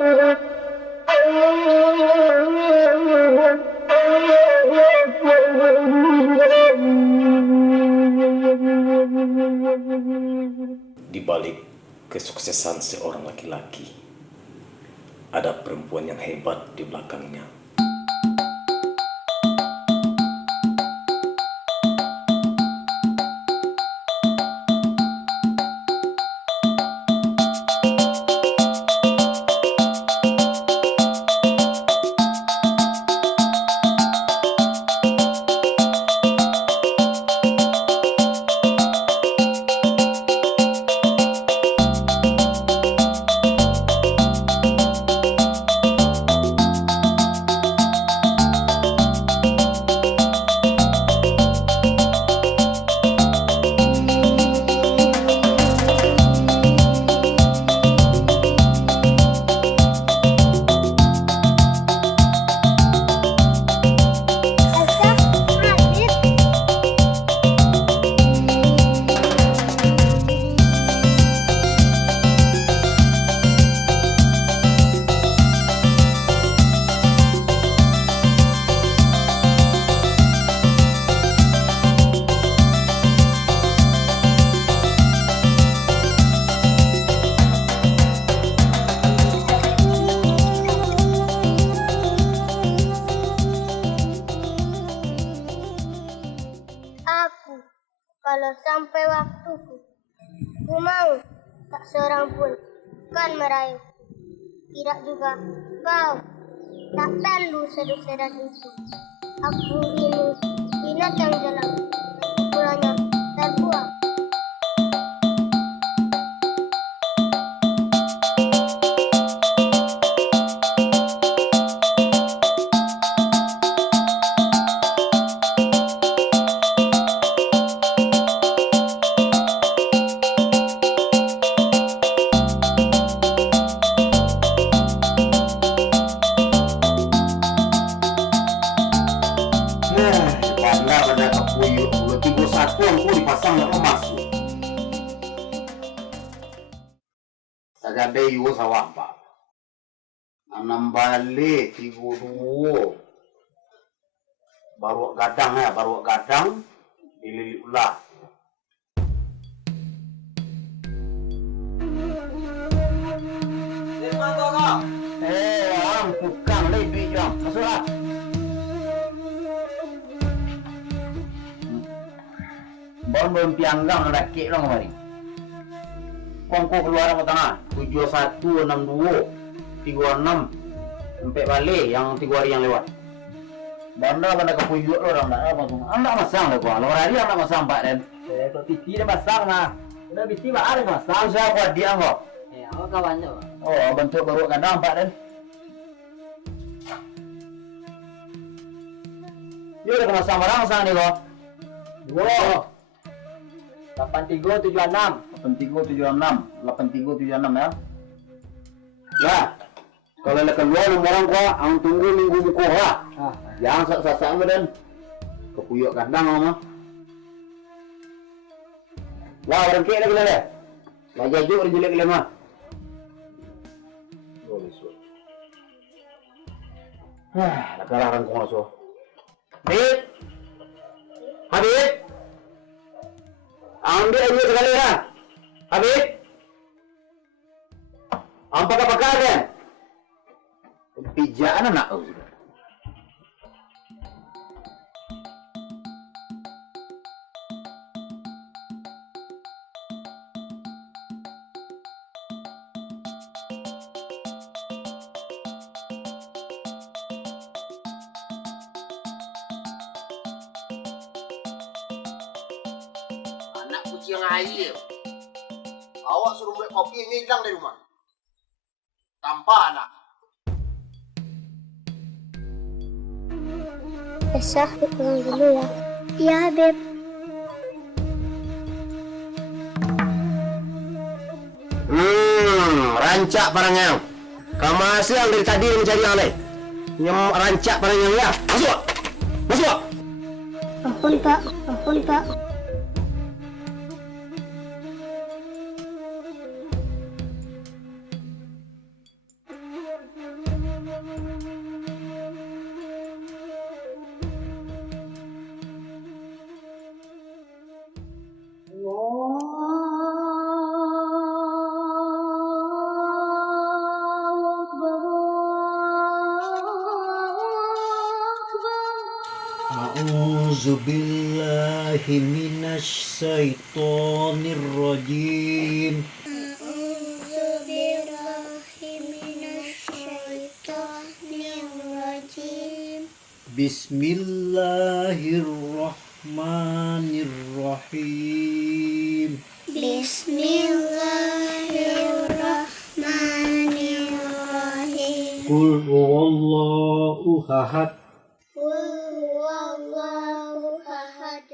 Di balik kesuksesan seorang laki-laki, ada perempuan yang hebat di belakangnya. Kalau sampai waktuku, ku mau tak seorang pun kan meraih. Tidak juga kau, tak perlu sedih-sedih itu. Aku ini binatang jalan, ukurannya terbuang. Pada kepuyuk, udah tiga satu aku dipasang nggak emas. Saja deyu sawah pak. Enam balik, tiga dua. Baru gadang ya, baru gadang. Dililit ulah. Orang tukang lebih jam, masuklah. Belum pianggang laki orang kemarin. Kongko keluar ke tengah 7162 36 sampai balik yang 3 hari yang lewat. Banda pada kepuyuk lo orang dah apa semua. Anda masang dah gua. Lo hari anda masang Pak Den. Kalau TV dah masang lah. Udah bisa Pak ada masang. Saya kuat dia kok. Apa kawannya Pak? Oh, bentuk baru kadang Pak Den. Dia udah masang barang sang ni kok. Dua. 8376. 8376 8376 ya. Lah, kalau nak keluar orang gua, ang tunggu minggu buku lah. Jangan sak-sak dan kepuyuk kandang mah. Lah, orang kek lagi lah. Lah jajuk dia jelek lemah. Boleh so. Lah orang kau so. Habis. Habis. Ambil aja sekali lah. Habis. Apakah ada? Pijaan anak kau sudah. Anak kucing air. Awak suruh buat kopi ini hilang dari rumah. Tanpa anak. Esa, pulang dulu ya. Iya, Beb. Rancak barangnya. Kamu masih yang dari tadi mencari yang lain. Yang rancak barangnya ya. Masuk. Masuk. Ampun, Pak. Ampun, Pak. A'udzu billahi minasy syaithanir rajim. Bismillahirrahmanirrahim. Bismillahirrahmanirrahim. Qul huwallahu ahad. Qul huwallahu ahad.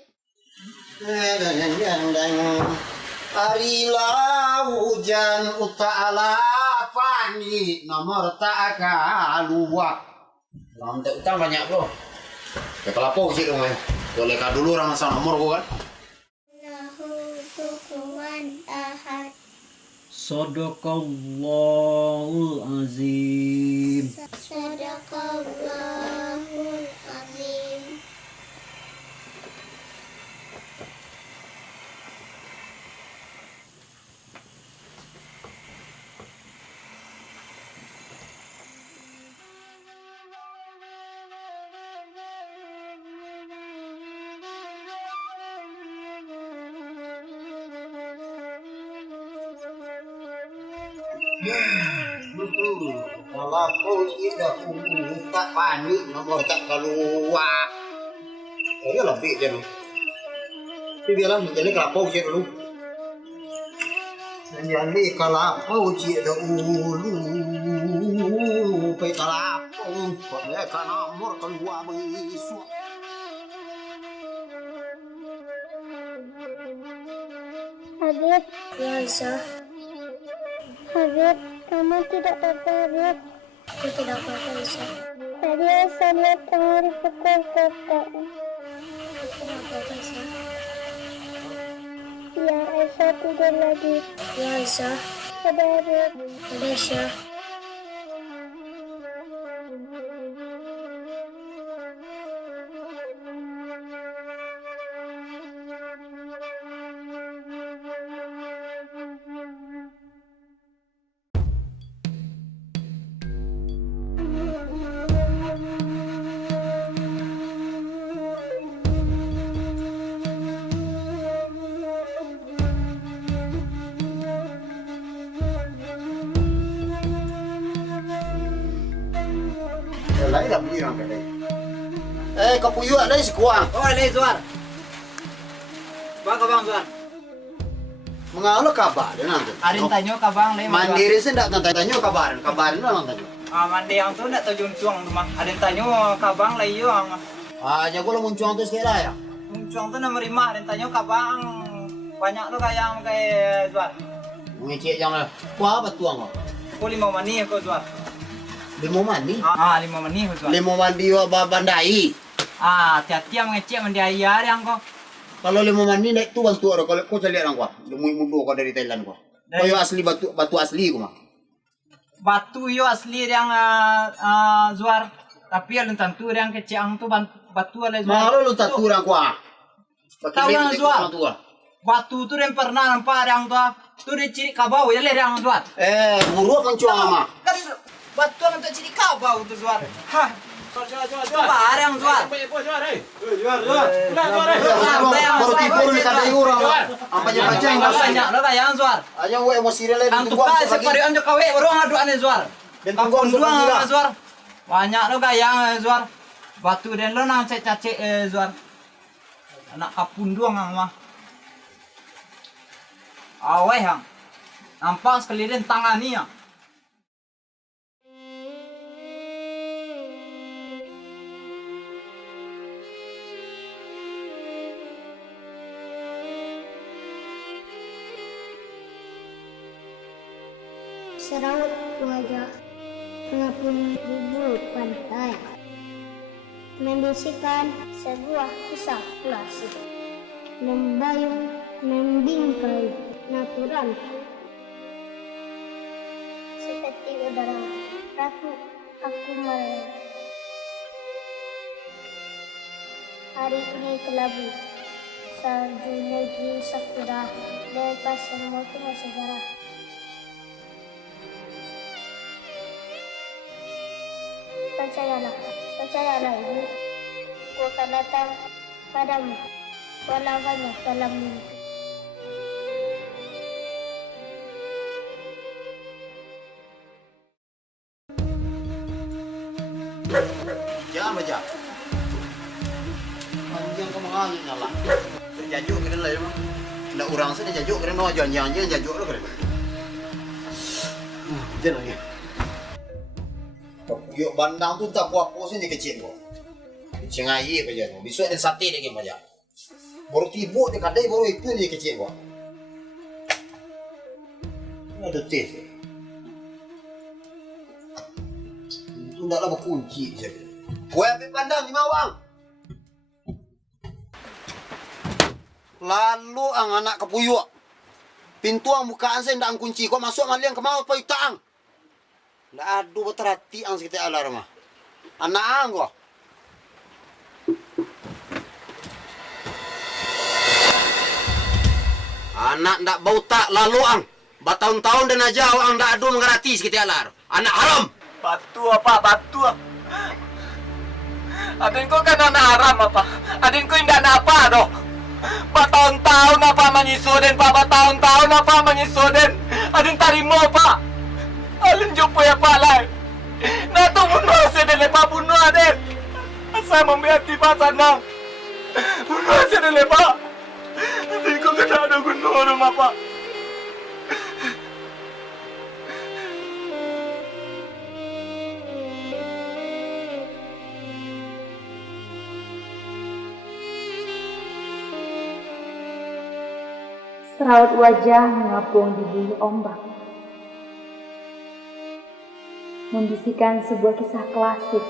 Harilah hujan uta'ala fani nomor tak luak. Lantai utang banyak bro. Ya kelapa sih dong. Boleh kah dulu orang masa nomor gua kan? Lahu kufuwan ahad. Shadaqallahul azim. Sadaqallahul azim. Betul. Kalau kau tidak tak panik nomor tak keluar. Ini lebih je lu. Tapi biarlah jadi kelapa je dulu. Jadi kelapa je dulu. Pe kelapa. Mereka nomor keluar besok. Habib, ya Aisyah. Habib, kamu tidak apa-apa, Habib. Aku tidak apa-apa, Aisyah. Tadi Aisyah lihat kamu dipukul kakak. Aku tidak apa-apa, Aisyah. Ya, Aisyah tidur lagi. Ya, Aisyah. Ada Habib. Ada Aisyah. Lain dah beli orang kedai. Kau puyuh ada sekuang. Oh, ini Zuar. Bang, Zuar. Mengalah kabar dia nanti. Arin tanya ke Bang, lain Mandiri sih ndak tanya kabaran lah tanya. mandi yang tu ndak tahu juncuang tu mah. Arin tanya ke Bang, lain yang. Jago lah muncung tu sekira ya. Juncuang tu nomor 5, arin tanya ke Bang. Banyak tu kayak Zuar. Mengecek jangan. Kuah apa tuang kau? Aku 5 mani aku Zuar. Lima mandi. 5 mani aku Zuar. Lima mandi wa babandai. Hati-hati yang ngecek mandi ayar yang kau. Kalau lima mandi naik tu bantu orang. Kalau kau cari orang kau, demi mundur kau dari Thailand kau. Kau asli batu asli kau mah. Batu yo asli yang Zuar. Tapi yang tentu yang kecek ang tu batu ada Zuar. Malu lu tak turang kau. Tahu yang Zuar. Batu tu yang pernah nampak yang tu. Tu dia ciri kabau ya le yang Zuar. Buruk mencuang ama. Kan batu yang tu ciri kabau tu Zuar. Hah. Coba yang Zuar. Baru tidur ni kata orang. Apa je baca yang banyak lo kayak Zuar. Aja we emosi rela Ang tuka separi am kawe baru ngadu ane Zuar. Kampung dua Zuar. Banyak lo kayak Zuar. Batu dan lo nang cecak Zuar. Anak kapun doang ang mah. Aweh hang. Nampak sekeliling tangan ni ya. Seraut wajah mengapung bubur pantai, membersihkan sebuah kisah klasik, membayung, membingkai natural, seperti udara ratu aku malam. Hari ini kelabu, salju negeri sakura, lepas semua tua sejarah. Percayalah ibu. ibuku akan datang padamu. Walangkannya dalam mimpi. Jangan baca. Panjang kau mengalir nyala. Jajuk kena lah emang. Ndak urang sana jajuk kena no jangan jajuk lo kena. Jangan lagi. Yuk bandang tu tak kuat posin dia kecil kau. Cengai aja tu. Besok ada sate lagi macam. Baru tiba dia kadai baru itu dia kecil kau. Ada tes. Itu ndaklah berkunci dia. Kau ambil pandang 5 orang. Lalu ang anak kepuyuk. Pintu ang bukaan saya ndak kunci. Kau masuk ngalian ke mau apa itang? Ndak adu berterati ang sekitar alarm. Anak ang kau. Anak ndak bau tak lalu ang. Batahun-tahun dan aja ang ndak adu mengerti sekitar alarm. Anak haram. Batu apa? Batu. Adinku kan anak haram apa? Adinku indah apa doh? Bertahun-tahun apa menyisuden pak? Bertahun-tahun apa menyisuden? Adin tarimo pak? Alin jumpa ya pak lai. Nato bunuh saya dan lepas bunuh adin. Saya membiar tiba sana. Bunuh saya dan lepas. Adinku kena ada bunuh rumah pak. Seraut wajah mengapung di bumi ombak, membisikkan sebuah kisah klasik.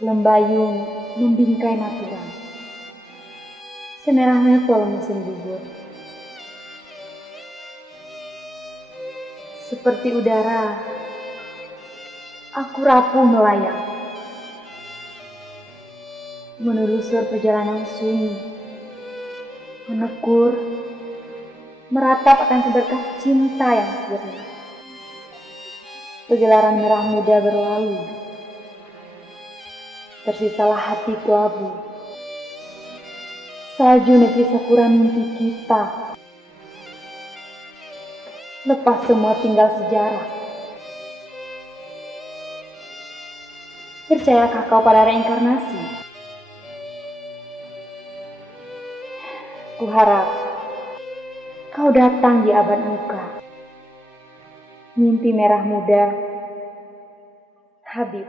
Lembayung membingkai natural, semerah mepol musim gugur. Seperti udara, aku rapuh melayang, menelusur perjalanan sunyi, menekur, meratap akan seberkas cinta yang sirna. Pegelaran merah muda berlalu, tersisalah hatiku abu. Salju negeri Sakura mimpi kita, lepas semua tinggal sejarah. Percayakah kau pada reinkarnasi? Kuharap kau datang di abad muka. Mimpi merah muda, Habib.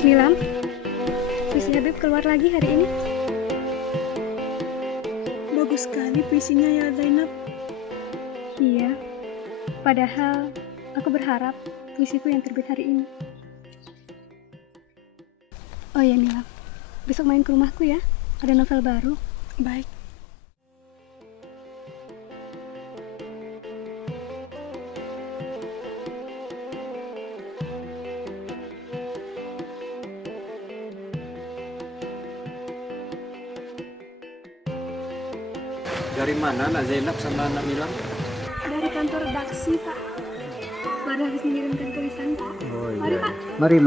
Nilam, puisi Habib keluar lagi hari ini. Bagus sekali puisinya ya Zainab. Iya, padahal aku berharap puisiku yang terbit hari ini. Oh ya Nilam, besok main ke rumahku ya, ada novel baru. Baik. Dari mana Nak Zainab sama Nak Nilam? Dari kantor redaksi Pak, baru habis mengirimkan tulisan Pak. Oh Mari iya. Pak. Mari.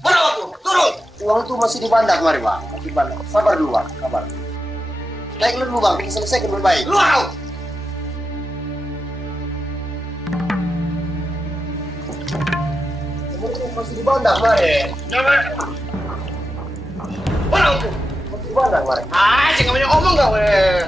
Mana aku? Uang itu masih di bandar kemarin bang, masih di bandar. Sabar dulu bang, sabar. Naik dulu bang, kita selesaikan lebih baik. Wow! Uang itu masih di bandar kemarin. Uang itu masih di bandar kemarin. Ah, jangan banyak ngomong gak weh.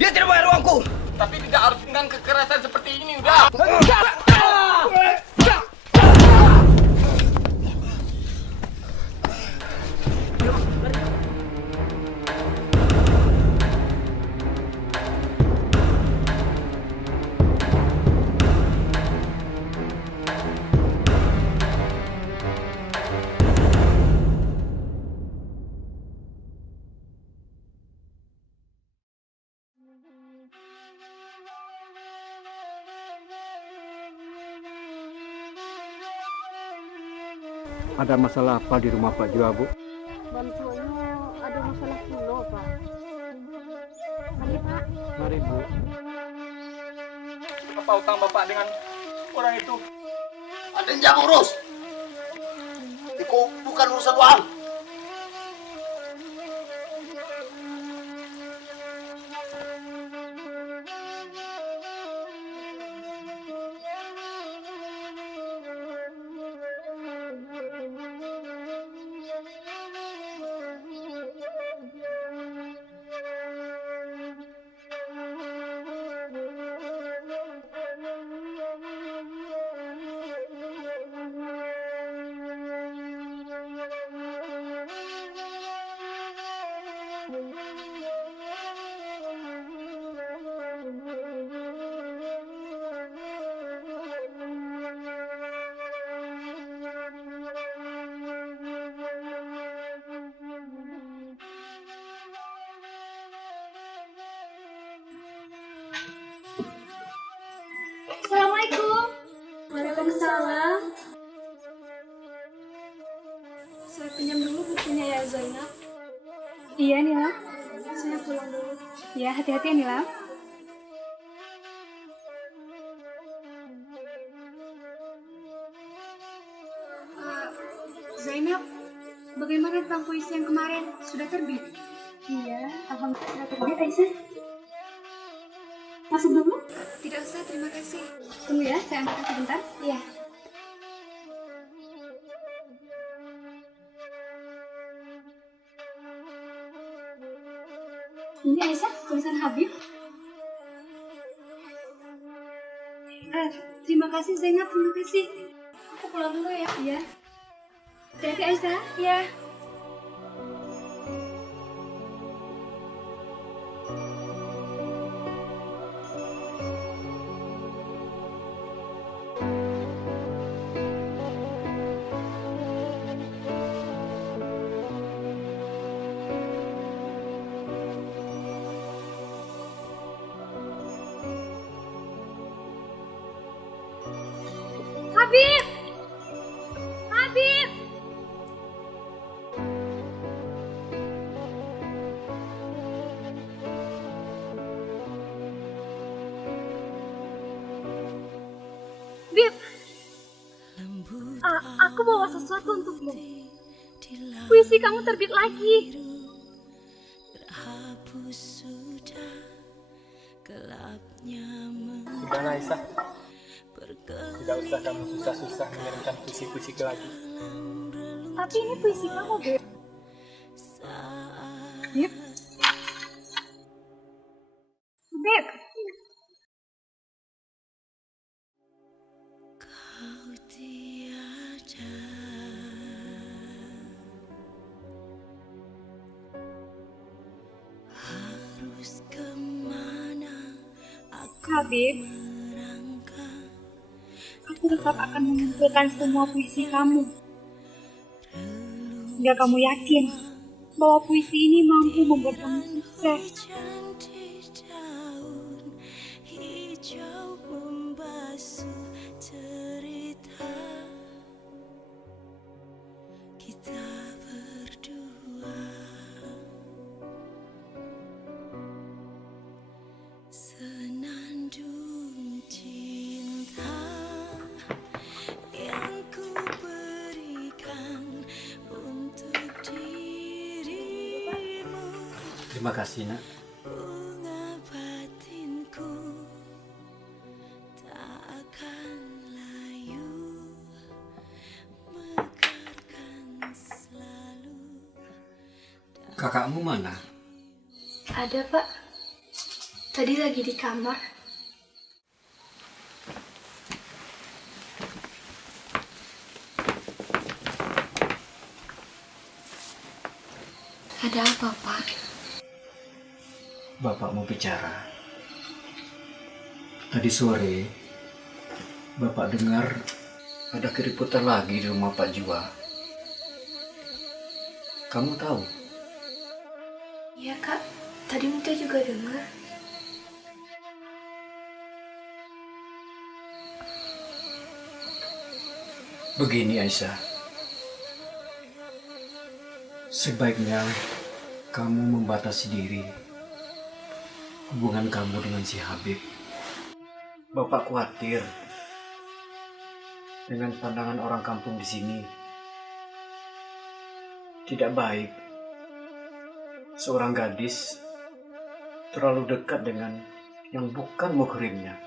Dia tidak bayar uangku. Tapi tidak harus dengan kekerasan seperti ini, udah. Ada masalah apa di rumah Pak Jua, Bu? Bantuannya ada masalah pulau, Pak. Mari, Pak. Mari, Bu. Apa utang Bapak dengan orang itu? Ada yang jangan urus. Itu bukan urusan uang. Assalamualaikum. Waalaikumsalam. Saya pinjam dulu bukunya ya Zainab. Iya Nila. Saya pulang dulu. Ya, hati-hati ya Nila. Zainab, bagaimana tentang puisi yang kemarin? Sudah terbit? Iya, alhamdulillah terbit Aisyah. Masuk dulu? Tidak usah, terima kasih. Tunggu ya, saya angkat sebentar. Iya. Ini Aisyah, tulisan Habib. Terima kasih Zainab, terima kasih. Aku pulang dulu ya. Iya. Hati-hati Aisyah. Iya. Habib! Habib! Bib, aku bawa sesuatu untukmu. Puisi kamu terbit lagi. Sudahlah, Aisyah. Tidak usah kamu susah-susah mengirimkan puisi-puisi lagi. Tapi ini puisi kamu, Bib. Bib? Bib? Habib, aku tetap akan mengumpulkan semua puisi kamu. Hingga kamu yakin bahwa puisi ini mampu membuat kamu sukses. Terima kasih, Nak. Kakakmu mana? Ada, Pak. Tadi lagi di kamar. Ada apa, Pak? Bapak mau bicara. Tadi sore, Bapak dengar ada keributan lagi di rumah Pak Jiwa. Kamu tahu? Iya, Kak. Tadi Mutia juga dengar. Begini, Aisyah. Sebaiknya kamu membatasi diri hubungan kamu dengan si Habib. Bapak khawatir dengan pandangan orang kampung di sini. Tidak baik seorang gadis terlalu dekat dengan yang bukan muhrimnya.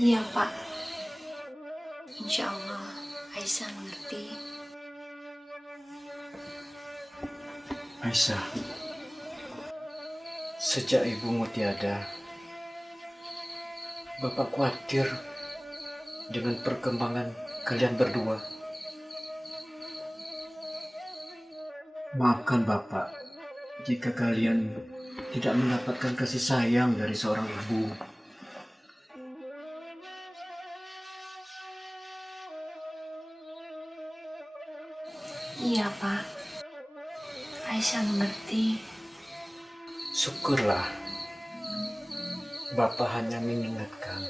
Iya, Pak. Insya Allah, Aisyah mengerti. Aisyah, sejak ibumu tiada, Bapak khawatir dengan perkembangan kalian berdua. Maafkan Bapak jika kalian tidak mendapatkan kasih sayang dari seorang ibu. Iya, Pak. Aisyah mengerti. Syukurlah, Bapak hanya mengingatkan.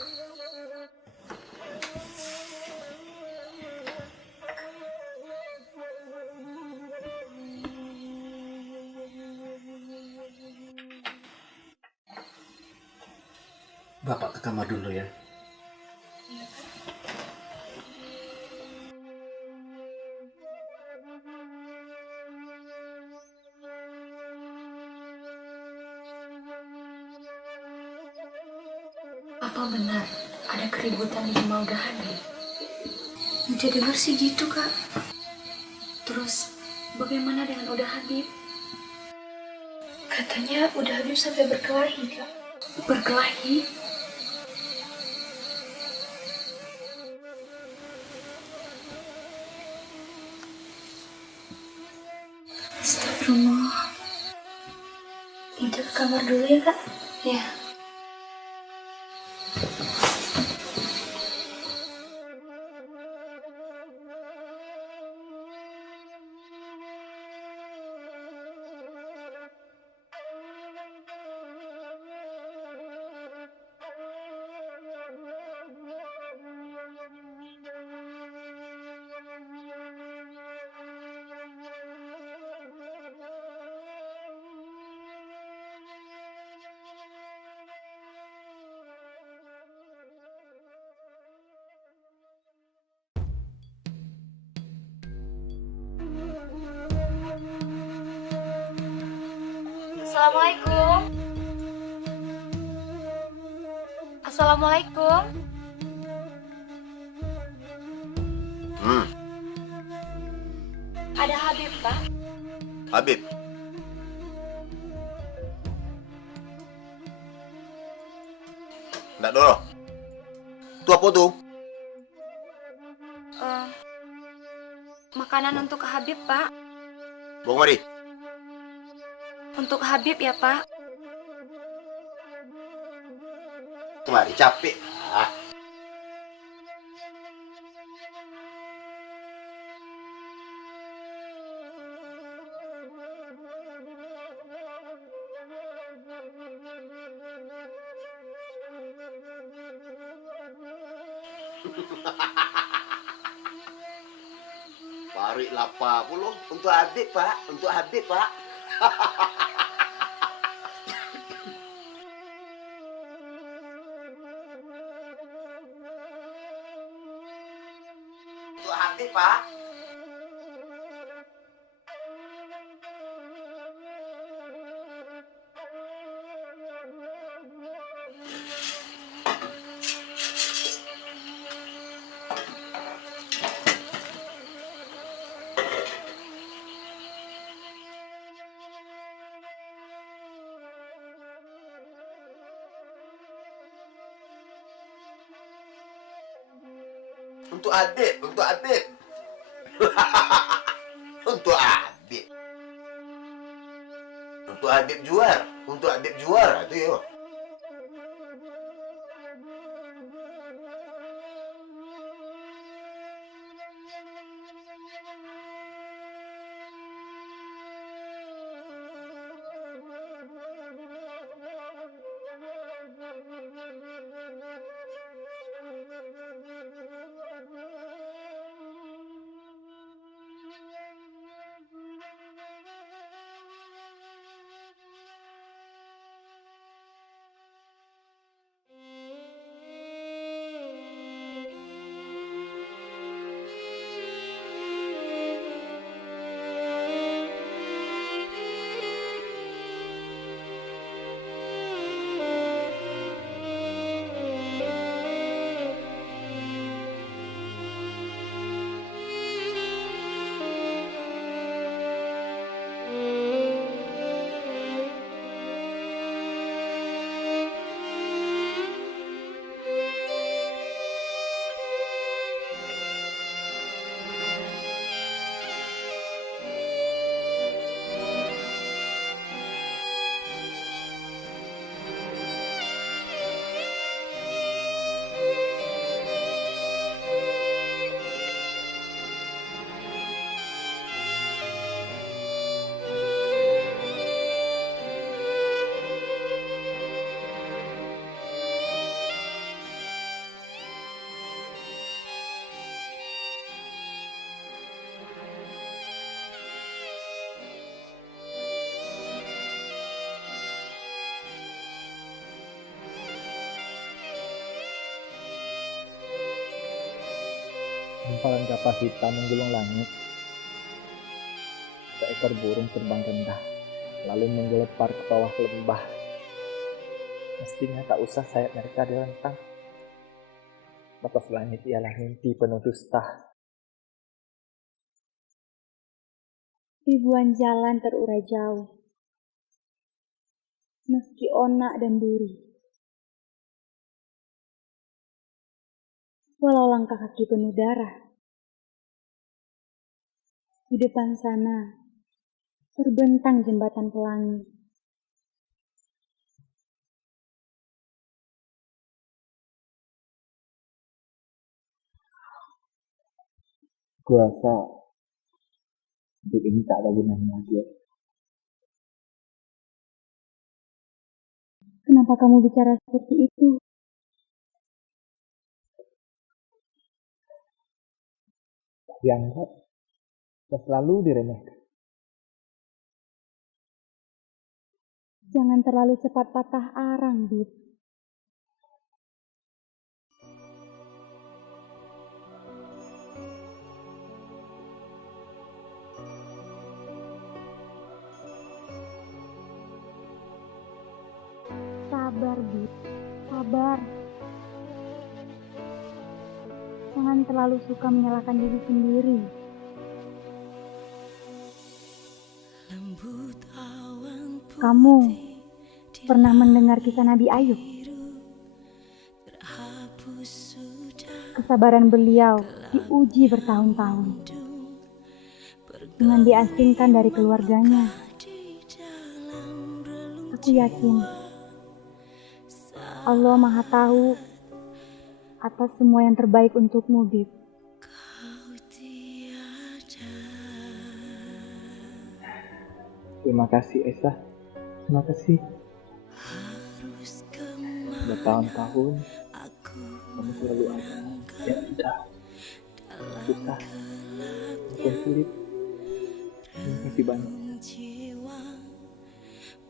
Bapak ke kamar dulu ya. Apa benar ada keributan di rumah Uda Habib? Mutia dengar sih gitu, Kak. Terus bagaimana dengan Uda Habib? Katanya Uda Habib sampai berkelahi, Kak. Berkelahi? Astagfirullah. Kita ke kamar dulu ya, Kak? Ya. Assalamualaikum. Assalamualaikum. Ada Habib, Pak. Habib. Nggak dulu. Itu apa tuh? Makanan untuk Habib, Pak. Bawa mari. Untuk Habib ya, Pak. Kemari, capek. Ah. Parik 80 untuk Habib, Pak. Untuk Habib, Pak. Untuk Habib, Pak. Untuk Adit. Untuk Adit juara. Untuk Adit juara itu yo. Hamparan kapas hitam menggulung langit. Seekor burung terbang rendah, lalu menggelepar ke bawah lembah. Mestinya tak usah sayap mereka direntang. Batas langit ialah mimpi penuh dusta. Ribuan jalan terurai jauh, meski onak dan duri. Walau langkah kaki penuh darah, di depan sana terbentang jembatan pelangi. Kuasa hidup ini tak ada gunanya lagi. Kenapa kamu bicara seperti itu? Dianggap dan selalu diremehkan. Jangan terlalu cepat patah arang, Bib. Sabar, Bib. Sabar. Jangan terlalu suka menyalahkan diri sendiri. Kamu pernah mendengar kisah Nabi Ayub? Kesabaran beliau diuji bertahun-tahun dengan diasingkan dari keluarganya. Aku yakin Allah Maha Tahu atas semua yang terbaik untukmu, Bib. Terima kasih, Esa. Terima kasih. Bertahun-tahun kamu selalu ada. Ya sudah. Susah. Makin sulit. Terima kasih banyak.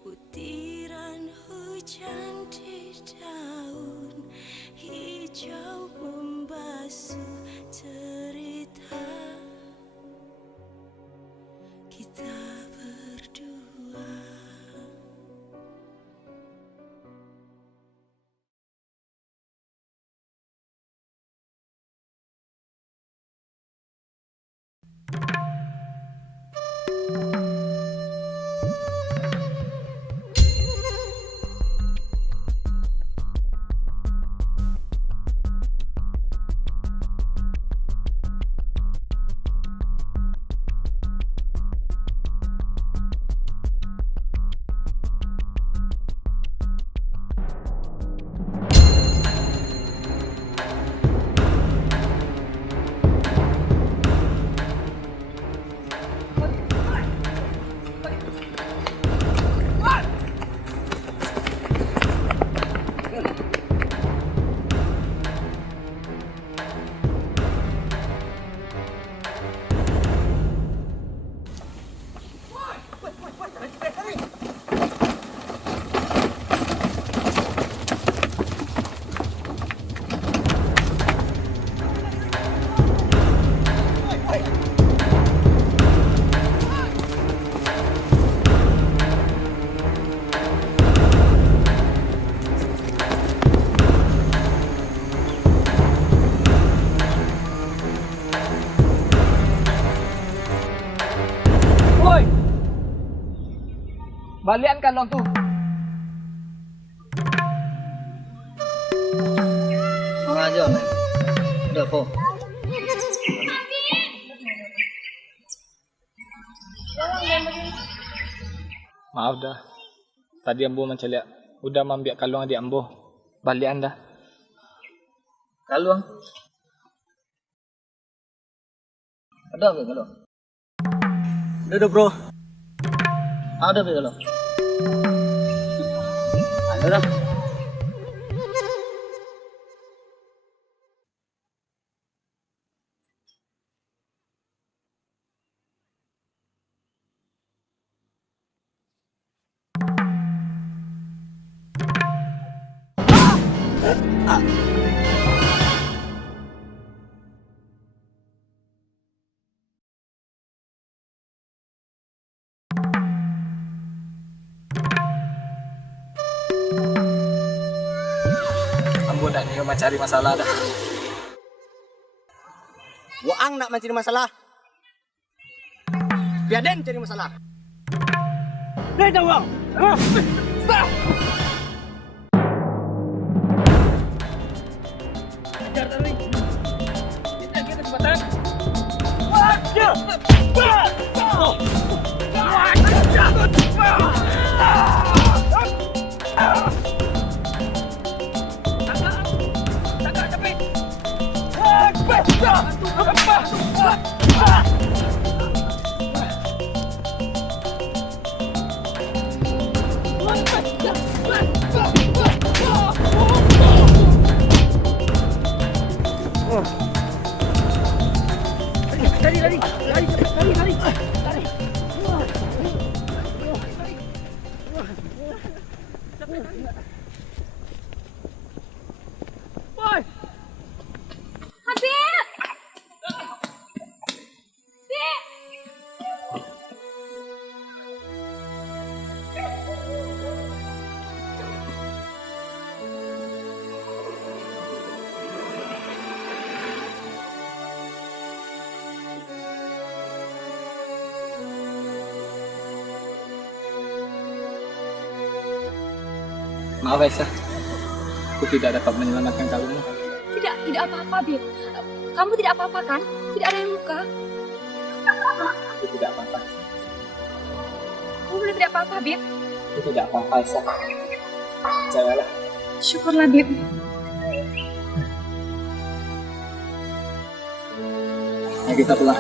Butiran hujan di daun hijau membasuh cerita kita berdua. Balian kalong tu. Mengajar men. Udah po. Maaf dah. Tadi ambo menceliak. Udah mambiak kalung adik ambo. Balian dah. Kalung. Ada apa kalung? Ada bro. Ada apa kalung? Ada dah. Ambo nak ni mencari masalah dah. Waang nak mencari masalah. Biaden cari masalah. Maaf Aisyah. Aku tidak dapat menyelamatkan kalungmu. Tidak apa-apa, Bib. Kamu tidak apa-apa kan? Tidak ada yang luka. Aku tidak apa-apa. Kamu benar tidak apa-apa, Bib. Aku tidak apa-apa Aisyah. Percayalah. Syukurlah, Bib. Ayo kita pulang.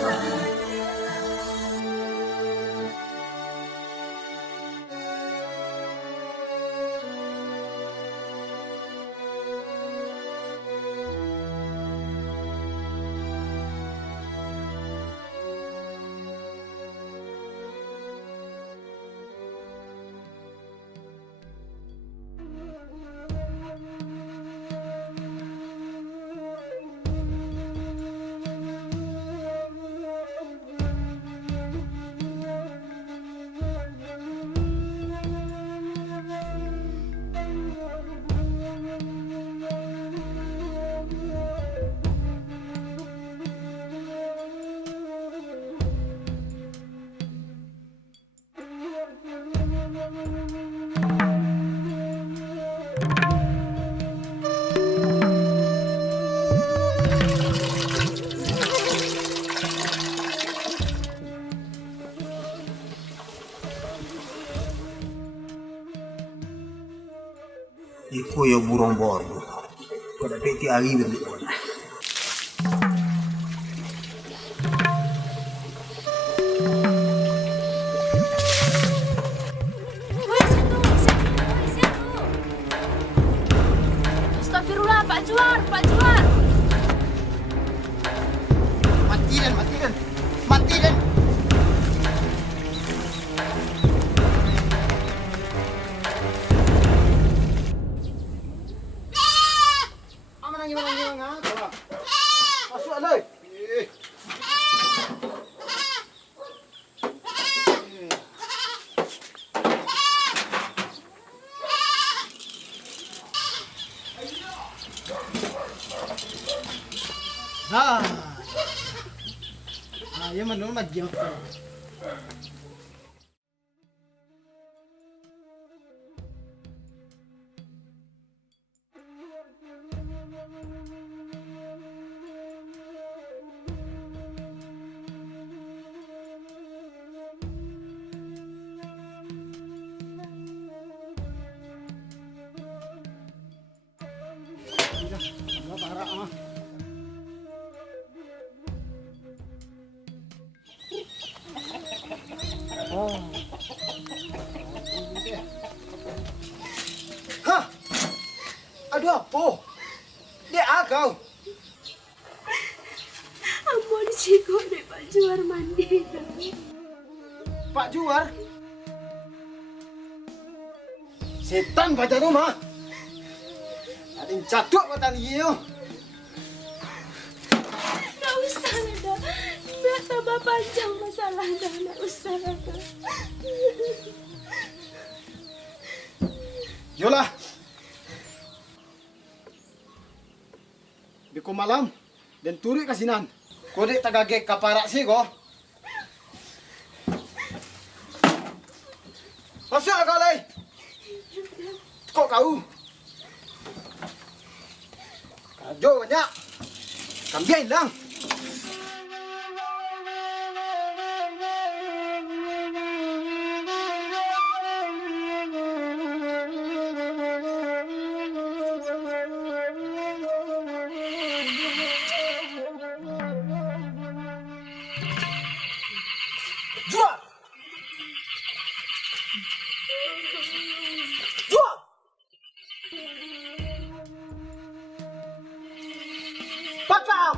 Iko ya burung bordo. Pada peti ali berlipat. Astagfirullah, Pak Juar, Pak Juar. Mati dan. Masuk alai. Ya mana macam Oh, dia kau. Ampun Ciko deh Pak Juar mandi. Pak Juar. Setan pada rumah. Ada yang catuk mata dia. Nggak usah dah. Nggak tambah panjang masalah dah. Nggak usah dah. Yolah. Biko malam dan turi kasinan. Kodek tagagek kaparak sih kok. Masuk kau lagi. Kok kau? Kado banyak. Kambing lang. Jual. Jual. Pakam.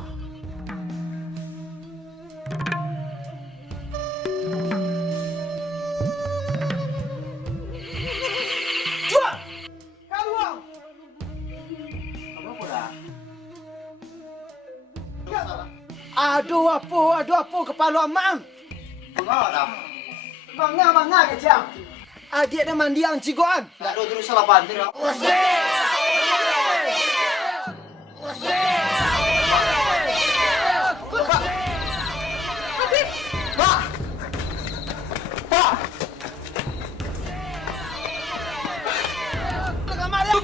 Jual. Kaluang. Aduh apa kepala mang. Mangga kecil. Adik dia mandi yang cigoan. Tak ada terus salah bantir.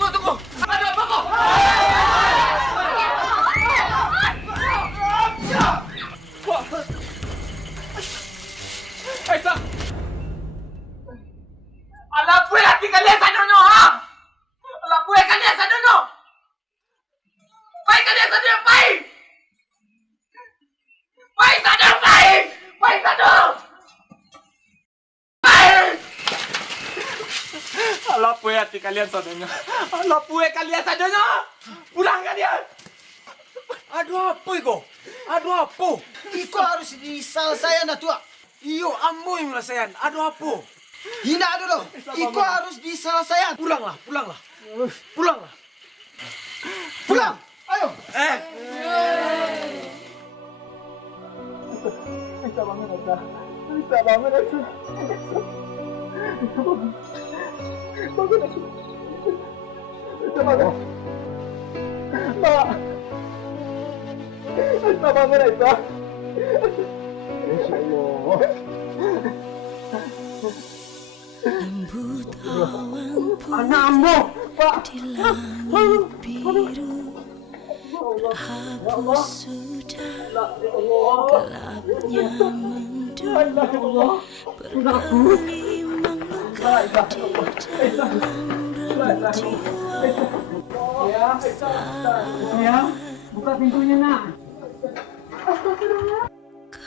Tunggu. Ada apa kok? Aisyah. Alah, buat hati kalian sadono, ha? Alah, buat kalian sadono. Baik kalian sadono, baik. Baik sadono, baik. Baik sadono. Baik. Alah, buat hati kalian sadono. Alah, buat kalian sadono. Pulang kalian. Aduh apa iko? Aduh apa? Iko harus diselesaikan dah tua. Iyo ambo yang melesaikan. Aduh apa? Hina dulu. Iko harus diselesaikan. Pulanglah. Pulang. Ayo. Bisa bangun aja. Bangun aja. Mak. Bisa bangun aja. Insyaallah. Lembut awan Anakmu, Pak. di langit biru terhapus sudah gelapnya mendung bergelimang luka di dalam relung jiwa. Buka pintunya nak.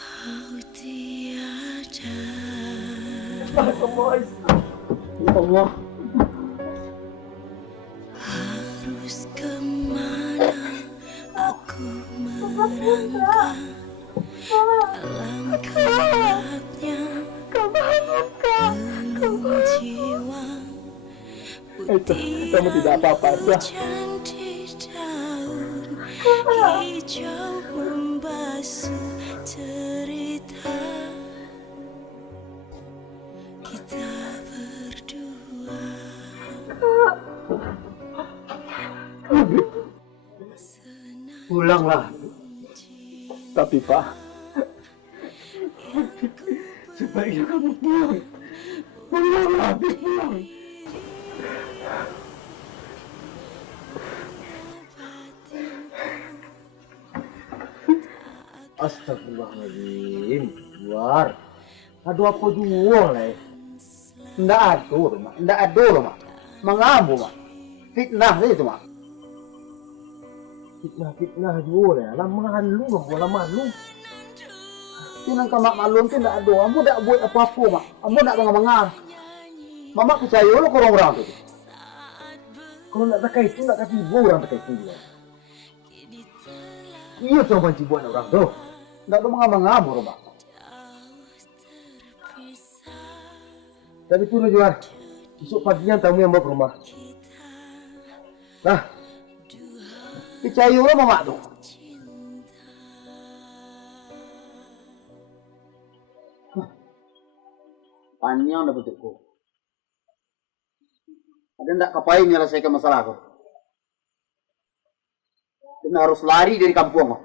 Kau tiada. Allah. Harus kemana aku merangkak dalam gelapnya relung jiwa. Kamu tidak apa-apa, Hujan di daun hijau membasuh cerita kita berdua. Pulanglah. Tapi Pak, sebaiknya kamu pulang. Pulanglah, pulang. Astagfirullahaladzim. Luar. Aduh apa juga lah. Nggak ada loh, Mak. Mengambu, Mak. Fitnah itu, Mak. Fitnah juga lah. Malu. Tinang ke Mak Malum itu nggak ada. Ambo nggak buat apa-apa, Mak. Ambo nggak mengar. Mama percaya lo ke orang-orang itu. Kalau nak pakai itu, nak kasih ibu orang pakai itu juga. Iya cuma cibuan orang tuh. Nggak ada mengamang-amang rumah. Tapi itu jual. Besok paginya tamu yang mau ke rumah. Nah, dicayu lah mama tuh. Panjang dah bentukku. Ada ndak kapain menyelesaikan masalah kau? Kena harus lari dari kampung kau.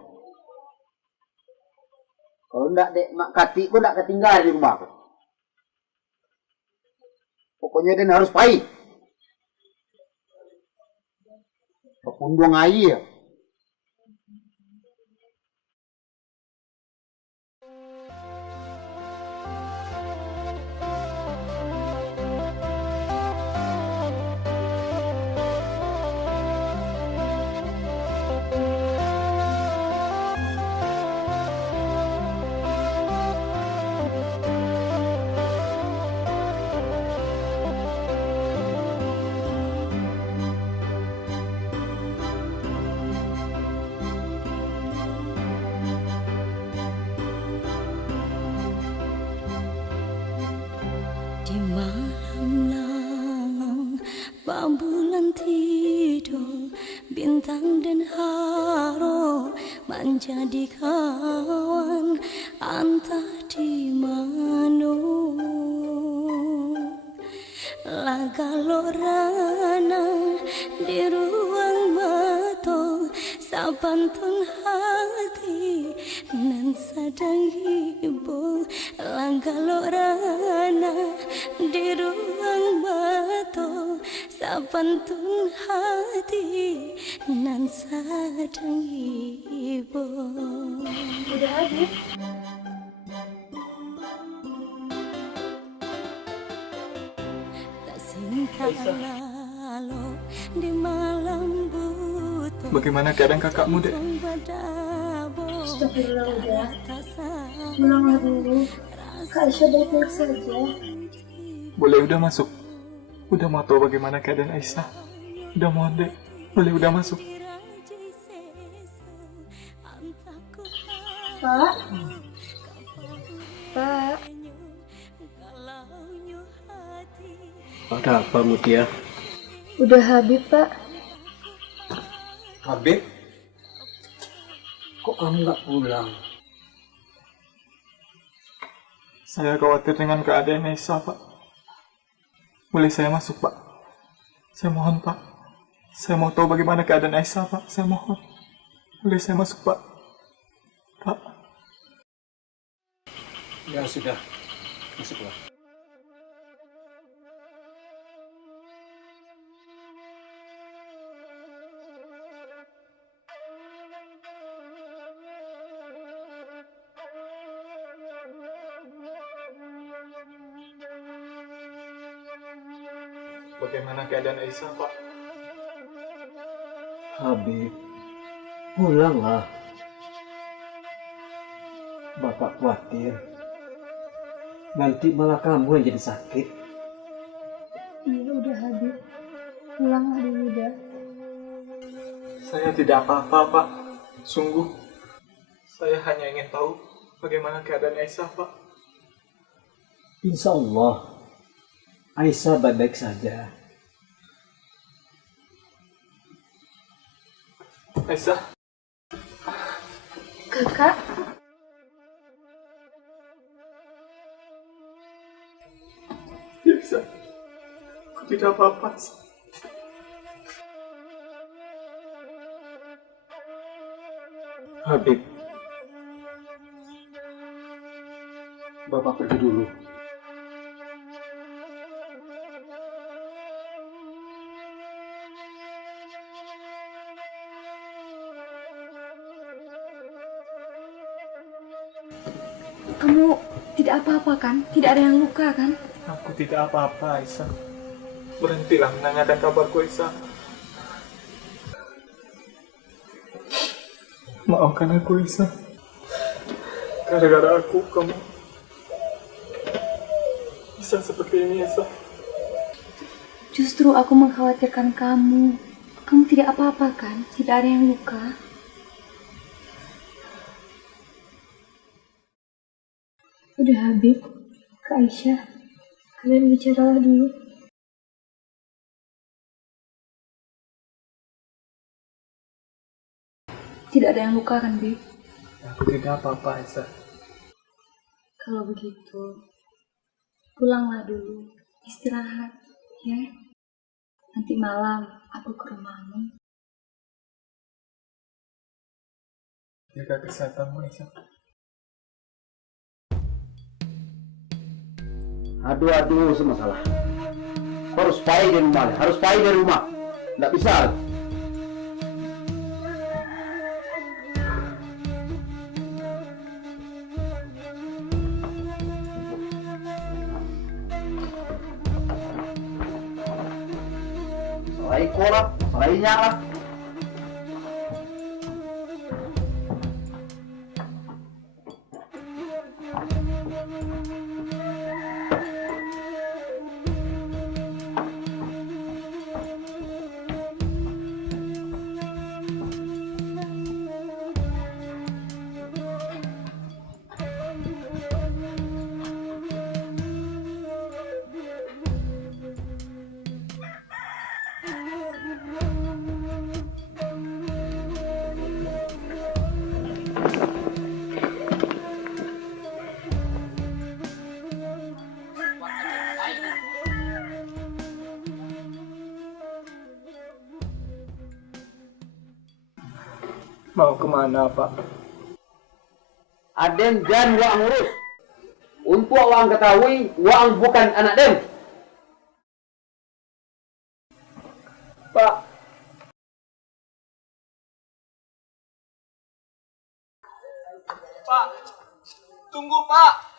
Kalau ndak dek mak kati kau ndak ketinggalan di rumah kau. Pokoknya dia harus pai. Pekundung air. Di malam lalang, bulan tidur, bintang dan haro menjadi kawan, entah di mana. Laga lorana di ruang mata, sabantun hati nan sedang hibur. Laga lorana di ruang mata, sabantun hati nan sedang hibur. Udah habis. Bagaimana keadaan kakakmu, Dek? Astagfirullah, udah. Pulanglah dulu. Kak Aisyah baik-baik saja. Boleh udah masuk? Udah mau tahu bagaimana keadaan Aisyah? Udah mohon, Dek. Boleh udah masuk? Pak? Pak? Ada apa, Mutia? Udah Habib, Pak. Habib? Kok kamu nggak pulang? Saya khawatir dengan keadaan Aisyah, Pak. Boleh saya masuk, Pak? Saya mohon, Pak. Saya mau tahu bagaimana keadaan Aisyah, Pak. Saya mohon. Boleh saya masuk, Pak? Pak. Ya sudah, masuklah. Bagaimana keadaan Aisyah, Pak? Habib, pulanglah. Bapak khawatir. Nanti malah kamu yang jadi sakit. Iya, udah Habib. Pulanglah dulu, dah. Saya tidak apa-apa, Pak. Sungguh. Saya hanya ingin tahu bagaimana keadaan Aisyah, Pak. Insya Allah, Aisyah baik-baik saja. Aisyah. Kakak? Biasa. Aku tidak apa-apa. Habib, Bapak pergi dulu. Kamu tidak apa-apa kan? Tidak ada yang luka kan? Aku tidak apa-apa, Aisyah. Berhentilah menanyakan kabarku, Aisyah. Maafkan aku, Aisyah. Gara-gara aku, kamu bisa seperti ini, Aisyah. Justru aku mengkhawatirkan kamu. Kamu tidak apa-apa kan? Tidak ada yang luka? Udah Habib, Kak Aisyah, kalian bicaralah dulu. Tidak ada yang luka kan, Bib? Aku tidak apa-apa, Aisyah. Kalau begitu, pulanglah dulu, istirahat, ya. Nanti malam aku ke rumahmu. Jaga kesehatanmu, Aisyah. Aduh, semua salah. Harus pergi dari rumah, harus pergi dari rumah. Nggak bisa. Salah korap, salah nyala. Mau kemana, Pak? Aden dan Wang urus. Untuk Wang ketahui, Wang bukan anak Dem. Pak. Pak, tunggu Pak.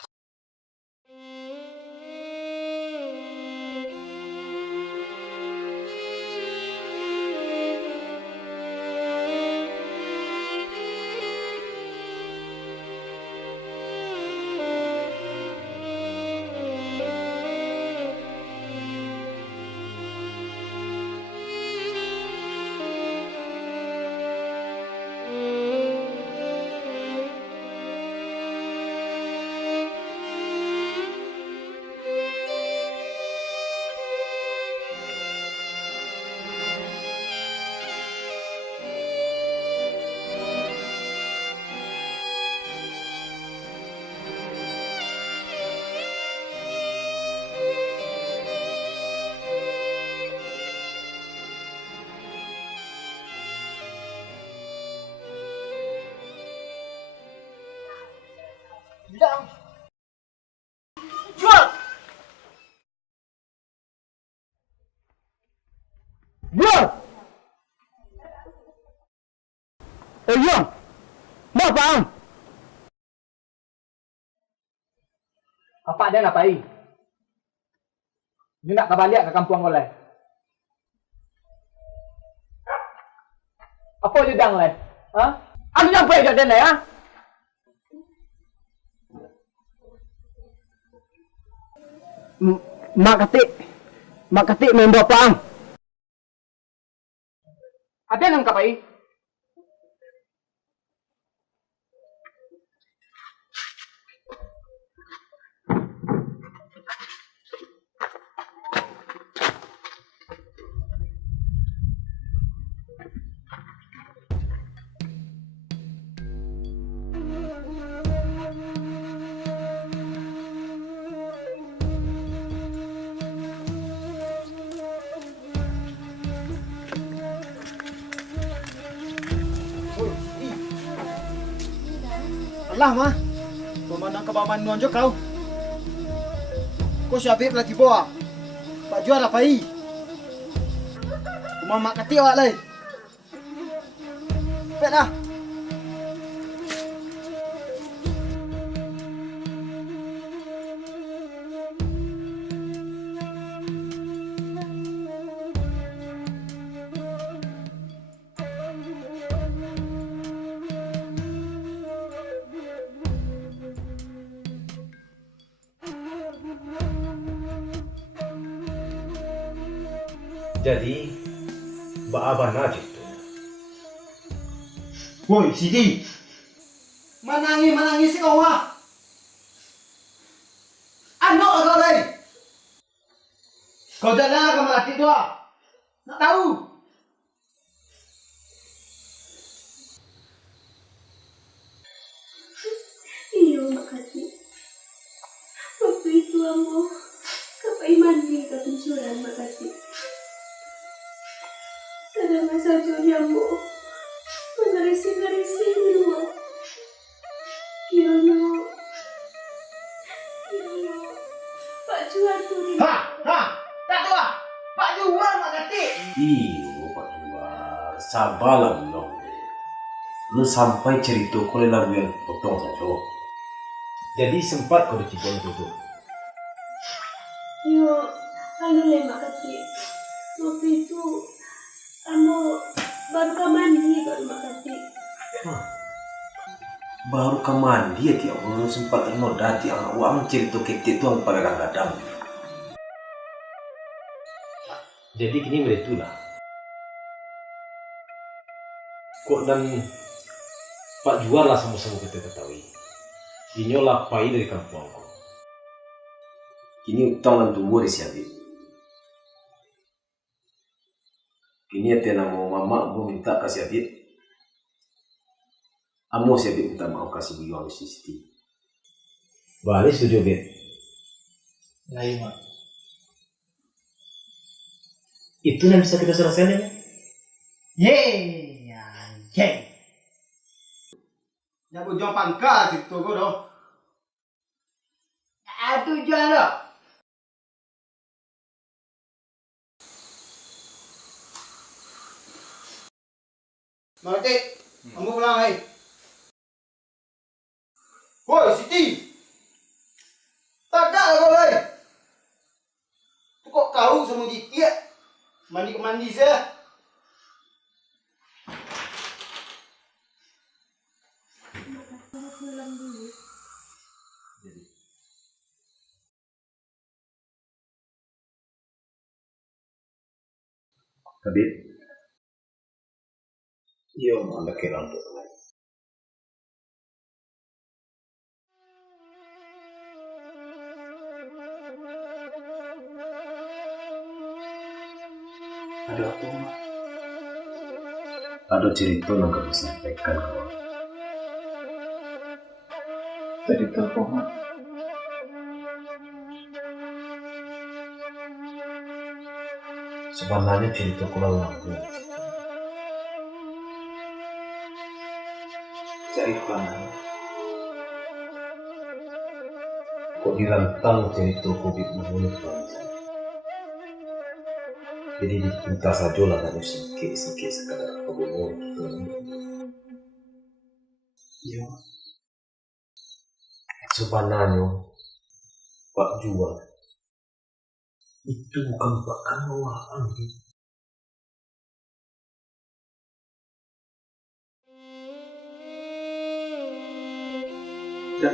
Jual! Jual! Yang! Mau apaan? Apa dia ngapain? Dia nak kembali ke kampung oleh. Apa dia dang leh? Ha? Anu nyampai kat dia leh, ha? Mak ketik main berapaan? Ada nang kapai? Alah mah, pemandang kebaman nonjok kau. Kau si Habib lagi bawa. Pak jual apa i? Rumah mak keti awak leh. Pet dah. Jadi, Baaban aja itu. Woi, Siti. Manangis kau mah. Anak kau lagi. Kau jalan ke melati tua. Nak tahu? Iya, makasih. Waktu itu ambo kapai mandi ke pencuran, makasih. Kadang masa jauhnya ambo mengarising-arising di rumah. Kiranya Pak Juar tuh Tak tua. Pak Jual makati. Iyo, Pak Juar, sabarlah belum. Lu sampai cerita kau lagu yang potong saja. Jadi sempat kau dicipon itu. Yo, anu le makasih. Waktu itu ambo baru ke mandi baru makasih. Baru ke mandi ya tiap orang sempat mau dati ang uang cerita ketik tu ang pada kadang. Jadi kini meritulah. Kok dan Pak Juar lah sama-sama kita ketahui. Ini lapai dari kampung aku. Kini utang dan tumbuh di siapi. Kini ya mau mama mau minta kasih siapi. Amo siapi minta mau kasih buyuang di Siti. Balik setuju bet. Lain mak. Itu yang bisa kita selesaikan ya? Yeay. Nak bujang pangkal situ kau doh. Aduh jual doh. Mati, ambo pulang hai. Woi Siti. Tagak kau hai. Tu kok kau sama Gitia? Mandi ke mandi saya. Pulang dulu. Tadi, iya mau ada kerang tu. Ada apa? Ada cerita yang kamu sampaikan kau. Cerita apa mak? Sebenarnya cerita kurang laku. Cerita kok dirantang cerita COVID-19 panjang. Jadi kita saja lah kan sikit sekadar pengumum gitu. Ya. Sebenarnya Pak Jual itu bukan Pak Kanwaan. Ya.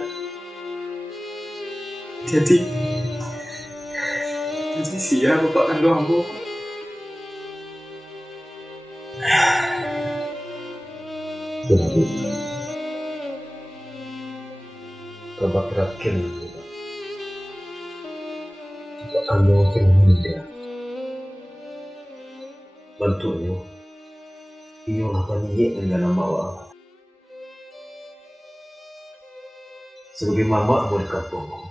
Jadi siapa Pak Kanwaan? Jadi kabar terakhir Pak Kanwaan kena meninggal. Bantunya inilah paniak dengan nama Allah. Sebagai mama aku di kampungku,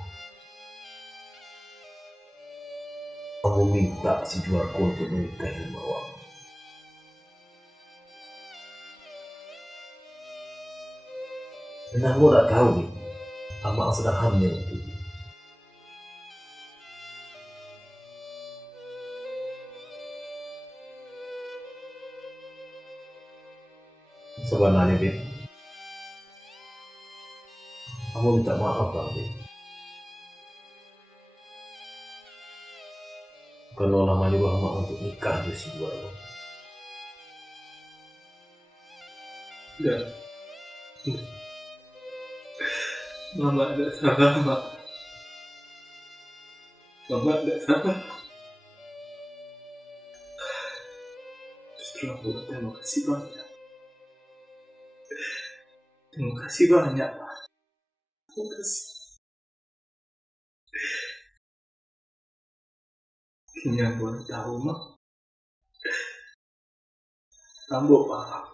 aku minta si Juarko untuk menikahi Mawar. Dan aku tak tahu nih, Amak sedang hamil itu. Sebenarnya, Bib, aku minta maaf, Bib. Kalau lama juga Amak untuk nikah dengan si Juarko. Dan Mama tidak salah, Mak. Mama tidak salah. Terima kasih banyak. Terima kasih banyak, Pak. Terima kasih. Kini yang boleh tahu, Mak. Ambo paham.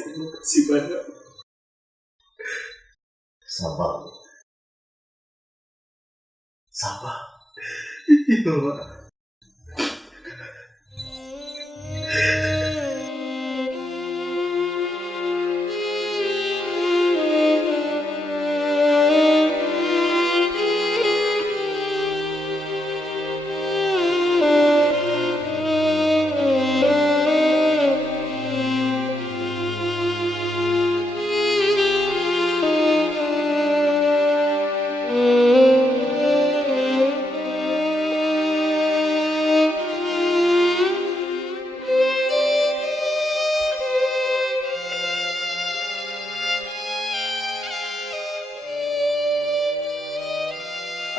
Terima kasih banyak. Sabar. Sabar. Itu, Mak.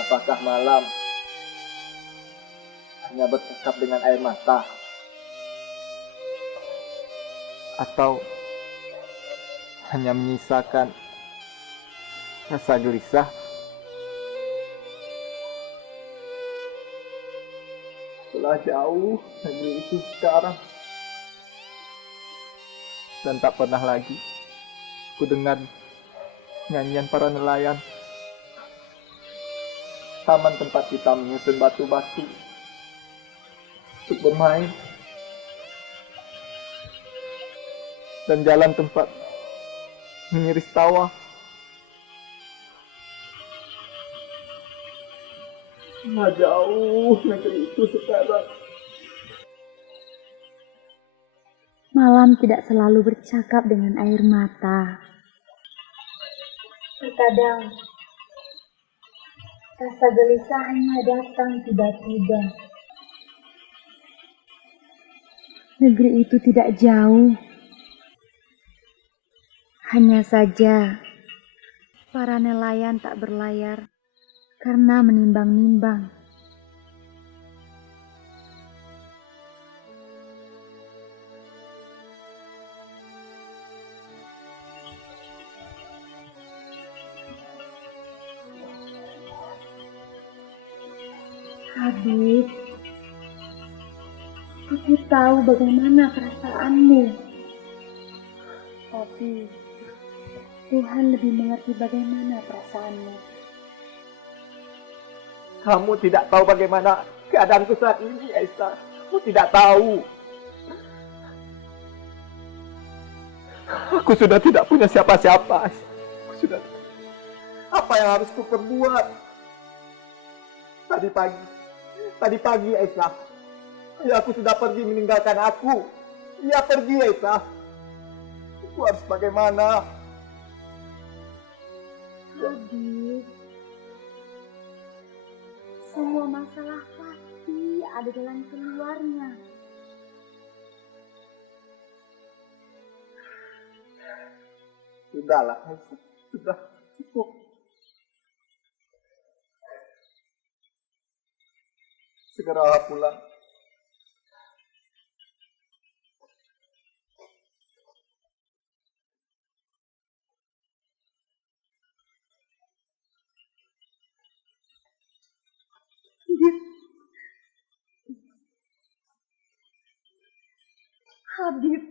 Apakah malam hanya bercakap dengan air mata? Atau hanya menyisakan rasa gelisah? Telah jauh negeri itu sekarang, dan tak pernah lagi ku dengar nyanyian para nelayan. Taman tempat kita menyusun batu-batu untuk bermain, dan jalan tempat mengiris tawa. Nah, jauh negeri itu sekarang. Malam tidak selalu bercakap dengan air mata. Terkadang rasa gelisah hanya datang tiba-tiba. Negeri itu tidak jauh. Hanya saja para nelayan tak berlayar karena menimbang-nimbang. Habib, aku tahu bagaimana perasaanmu. Tapi Tuhan lebih mengerti bagaimana perasaanmu. Kamu tidak tahu bagaimana keadaanku saat ini, Aisyah. Kamu tidak tahu. Aku sudah tidak punya siapa-siapa. Aku sudah. Apa yang harus ku perbuat? Tadi pagi, Aisyah. Ya, aku sudah pergi meninggalkan aku. Dia pergi, Aisyah. Aku harus bagaimana? Habib, semua masalah pasti ada jalan keluarnya. Sudahlah, Aisyah. Sudah cukup. Segera pulang. Habib,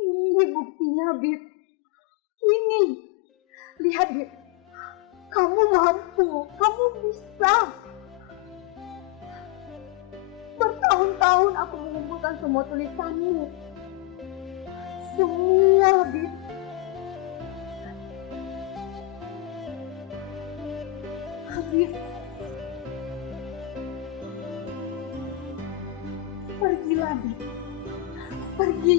ini buktinya, Habib. Ini, lihat, Habib. Kamu mampu, kamu bisa. Bertahun-tahun aku mengumpulkan semua tulisanmu. Semua, Habib. Habib, pergilah, Habib. Pergi.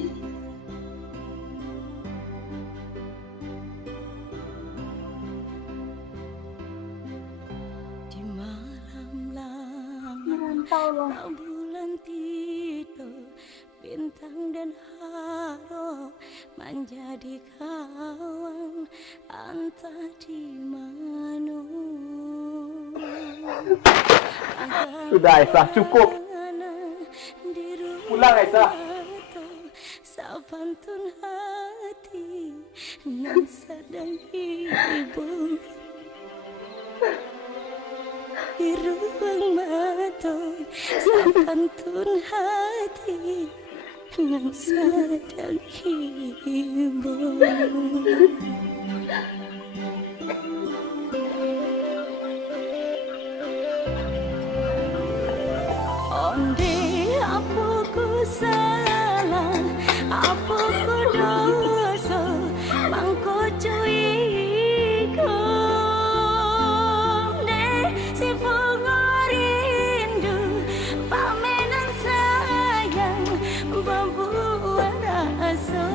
Merantaulah. Bulan tidur, bintang dan haro menjadi kawan entah di mana. Sudah, Aisyah, cukup. Pulang, Aisyah. Sapantun hati nan sedang hibur di ruang mata. Sapantun hati nan sedang hibur. Onde apa ku salah, apa ku dosa, mangko cuiku onde si bunga rindu, pamenan sayang, membuat rasa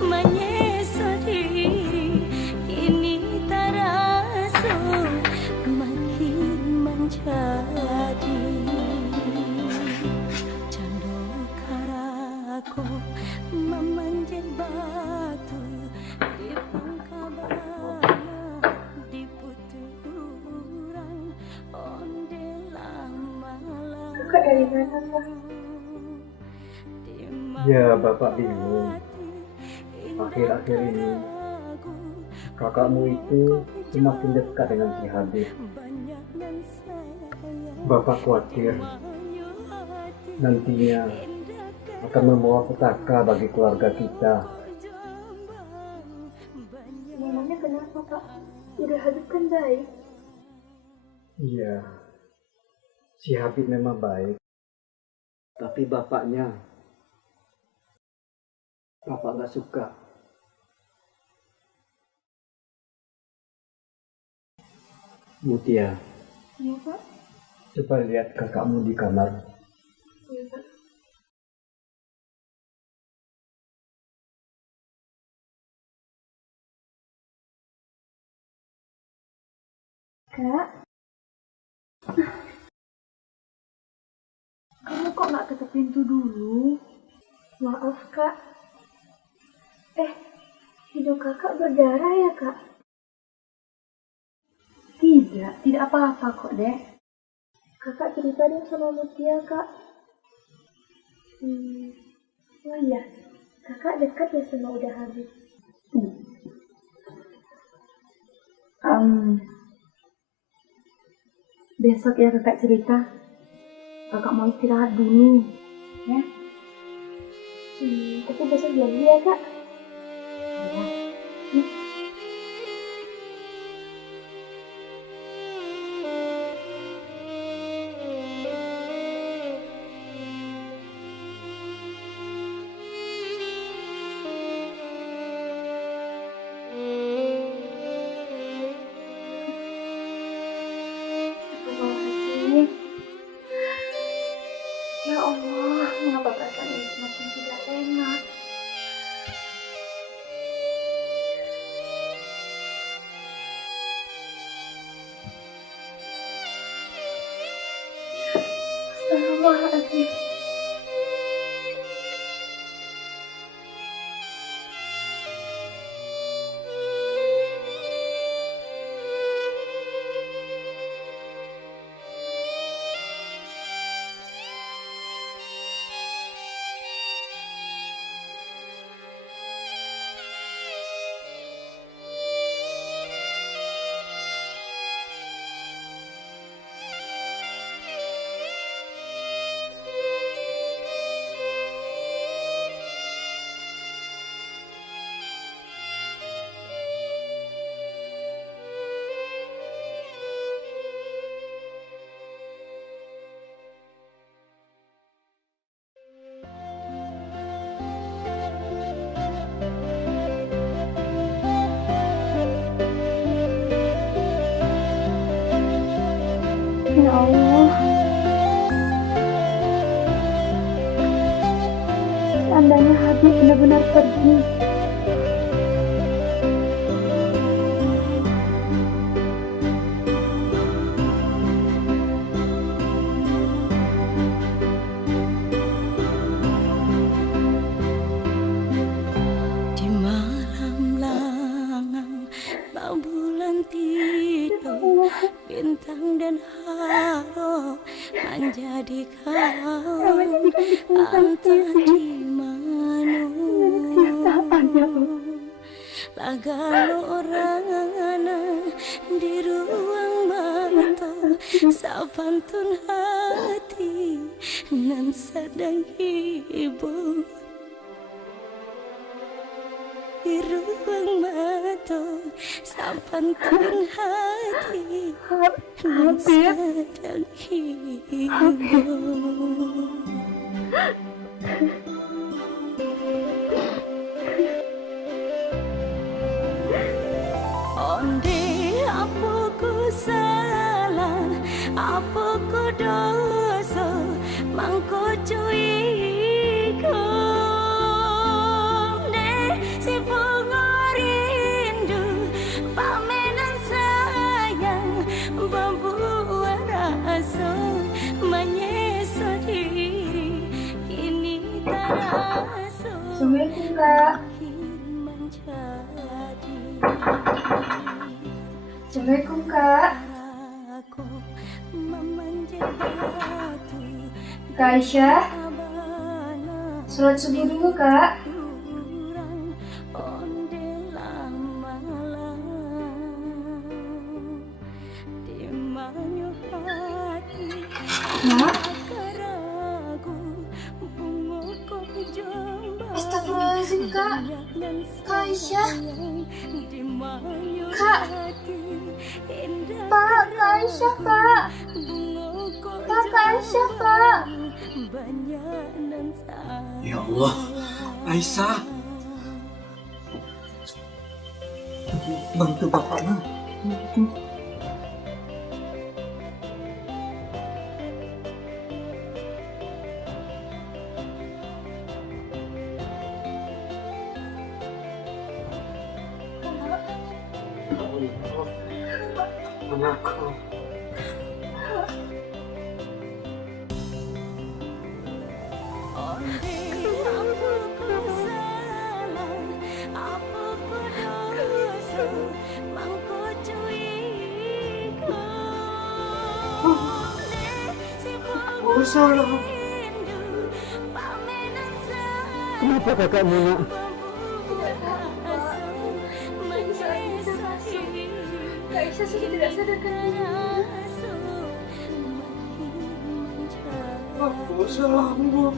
menyesal diri, ini terasa makin menjadi. Aku memanjat batu di pangkabana di putih urang onde lama. Kakak dari mana, Pak? Ya, Bapak bingung. Akhir-akhir ini, kakakmu itu semakin dekat dengan si Habib. Bapak khawatir nantinya akan membawa petaka bagi keluarga kita. Memangnya kenapa, Pak? Udah Habib kan baik. Iya, si Habib memang baik. Tapi bapaknya, Bapak gak suka. Mutia, Iya, Pak? coba lihat kakakmu di kamar. Iya, Pak. Kak? Kamu kok nggak ketuk pintu dulu? Maaf, Kak. Hidung kakak berdarah ya, Kak? Tidak apa-apa kok, Dek. Kakak cerita deh sama Mutia, Kak. Oh iya, kakak dekat ya sama Uda Habib. Besok ya kakak cerita. Kakak mau istirahat dulu, ya? Tapi besok janji ya, Kak? Ya. Ya Allah, mengapa perasaan ini semakin tidak enak? Astagfirullahaladzim. Ya Allah, seandainya Habib benar-benar pergi, di malam langang bau bulan tidur, bintang dan harap menjadi kawan antara Sagala orang di ruang mata sapantun hati nan sedang hibur di ruang mata sapantun hati nan sedang hibur. Onde apa ku salah, apa ku dosa, mangko cuiku. Onde si bunga rindu, pamenan sayang, membuat rasa menyesal diri, kini terasa. Assalamualaikum Kak. Assalamualaikum Kak. Kak Aisyah, sholat subuh dulu Kak. Mak? Astagfirullahaladzim Kak. Kak Aisyah. Kak. Pak, Kak Aisyah Pak. Pak, Kak Aisyah Pak. Ya Allah, Aisyah. Bantu bapaknya. Anakku. Oh, salah. Kenapa kakakmu nak? Kak Aisyah sudah tidak sadarkan diri. Apa salahmu?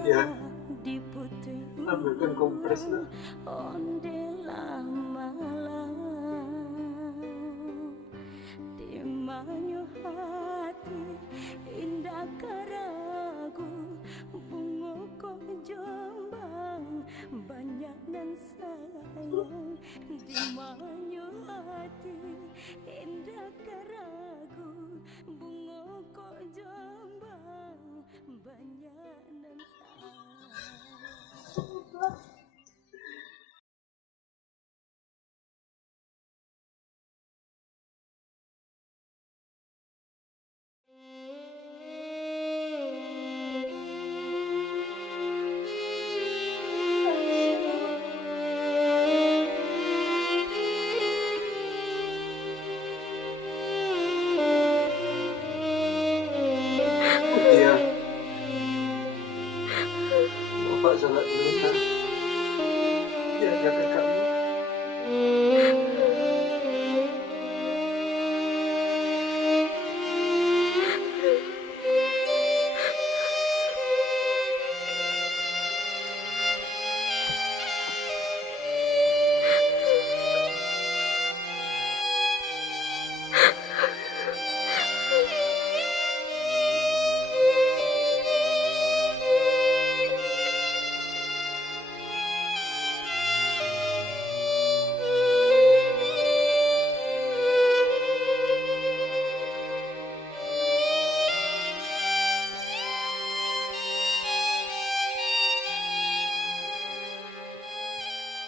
Ya, ambilkan kompresnya. Manyo hati indah karagu bunga kok jombang banyak dan sayang di manyo hati indah karagu bunga kok jombang banyak dan sayang. Iya. Bapak salat dulu kan. Ya, jaga kamu.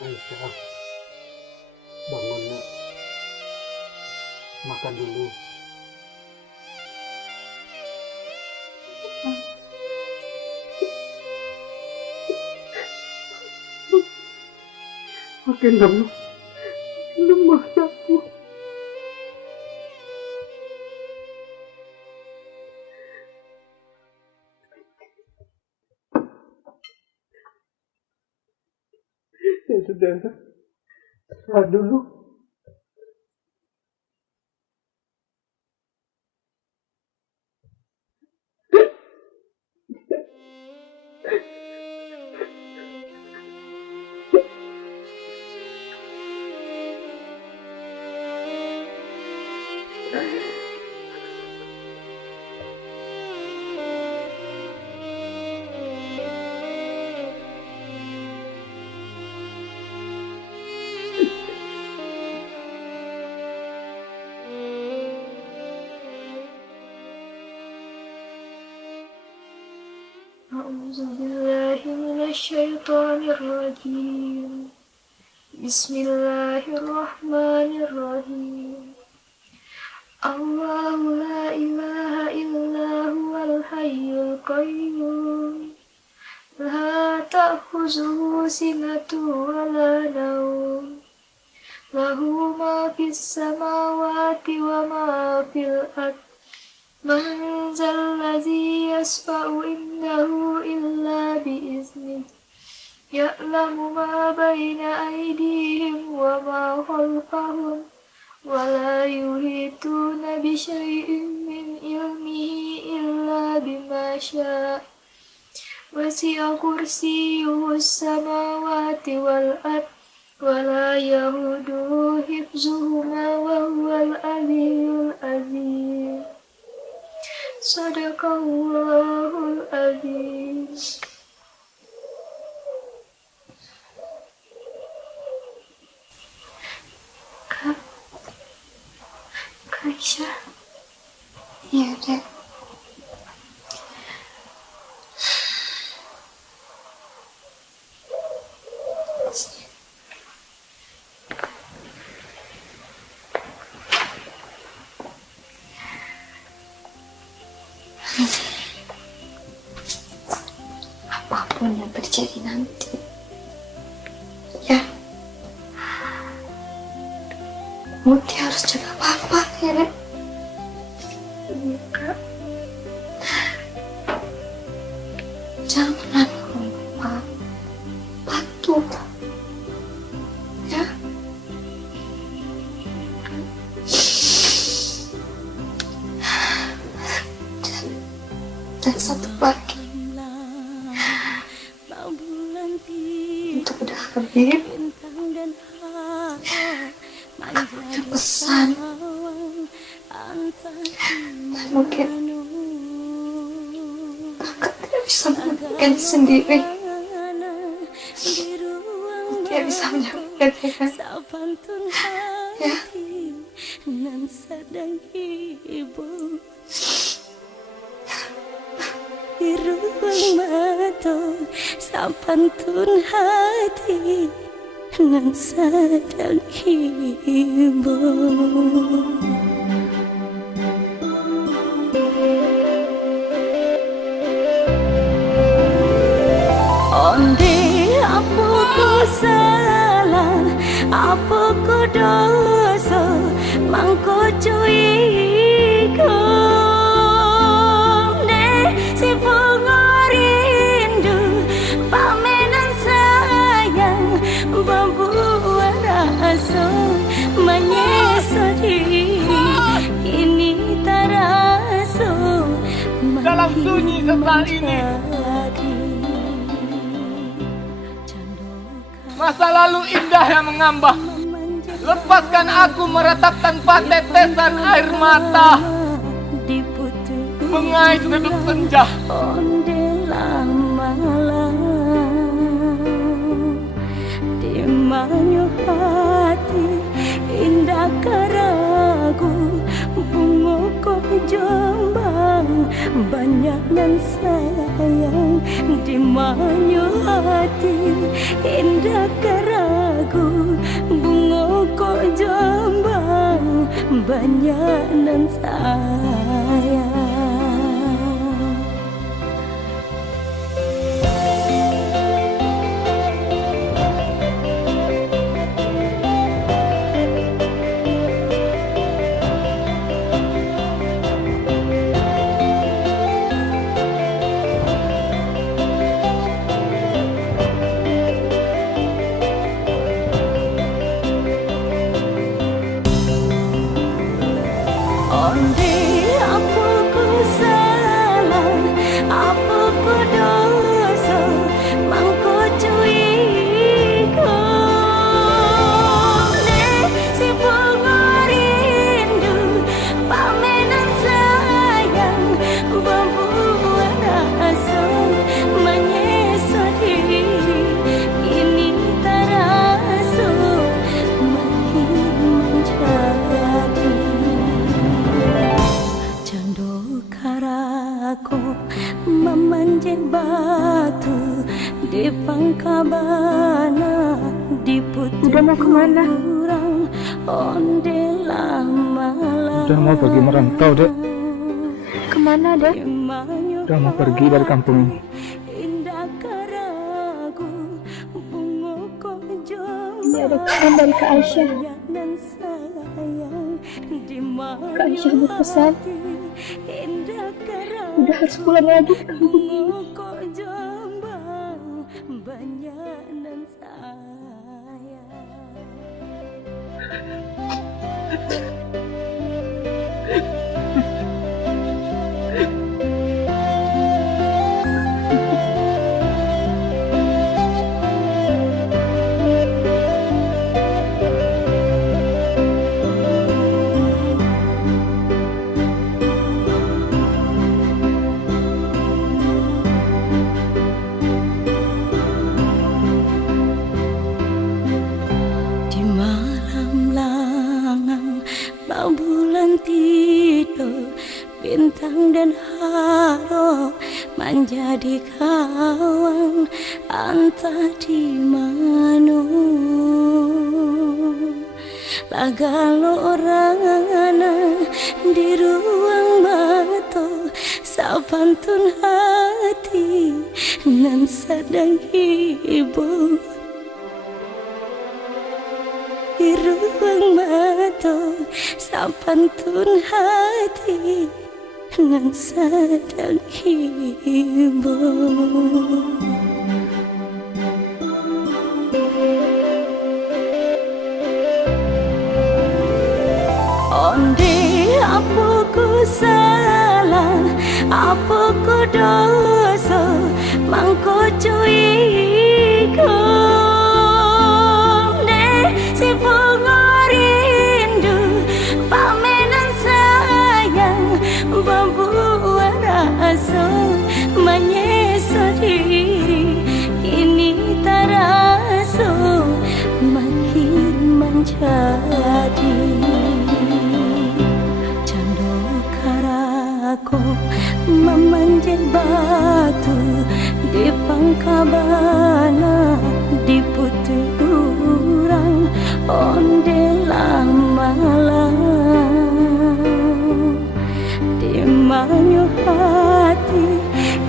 Aisyah, bangun nak. Makan dulu. Makin lemah aku. sudah dulu. A'udzubillahiminasyaitonirrajim. Bismillahirrahmanirrahim. Allahu la ilaha illa huwal hayyul qayyum. La ta'khuzuhu sinatun wa la nawm. Lahu ma fis samawati wa ma fil ardh. Man zallazi yasfa'u indahu illa bi'izni. Ya'lamu ma baina aydihim wa ma khalfahum. Wa la yuhituna bi syai'in min ilmihi illa bima syaa'. Wasi'a kursiyyuhu as-samawati wal ardh. Wa la yahuduhu hifzuhuma wa huwal aliyyul azim. Sadaqallahul azim. Kak Aisyah. Iya, Dek. Apapun yang terjadi nanti, ya, Muti harus jaga Papa, ya, Dek. Iya, Kak. Jangan pernah lupa patuh, ya. Dan satu lagi, untuk udah Habib, aku punya pesan. Dan mungkin Kakak tidak bisa menyampaikan sendiri. Dia bisa menyampaikan, ya. Nan sedang ibu di ruang mata sampantun hati nan sedang ibu. Onde apa ku salah, apa ku dosa, mangko cuiku ne si bunga rindu, pamenan sayang, membuat rasa menyesali, ini terasa dalam sunyi sesaat ini. Masa lalu indah yang mengambang, lepaskan aku meratap tanpa tetesan air mata. Mengais redup senja, di manyu hati indah keragu, bunga kok Jombang banyak dan sayang. Di manyu hati indah keragu, bunga kok Jombang banyak dan sayang. Onde apa ku salah, apa ku dosa, mangko cuy konde si rindu, pamenan sayang, membuat rasa menyesal diri, ini terasa makin menjadi cando karako memanjat batu di pangkabana di putih. Udah mau kemana? Onde lama. Udah mau pergi merantau, Dek. Kemana, Dek? Udah mau pergi dari kampung ini. Ini ada pesan dari Kak Aisyah. Kak Aisyah berpesan, udah harus pulang lagi ke kampung ini. Di malam langang bulan tidur, bintang dan harok menjadi kawan, entah di mana. Lagalo orangana di ruang mata, sapantun hati nan sedang hibur. Di ruang mata, sapantun hati nan sedang hibur. Onde apa ku salah, apa ku dosa, mangko cuy konde si rindu, pamenan sayang, membuat rasa menyesal diri, ini terasa makin menjadi cando karako memanjat batu di pangkabana di putih urang, onde lama di manyo hati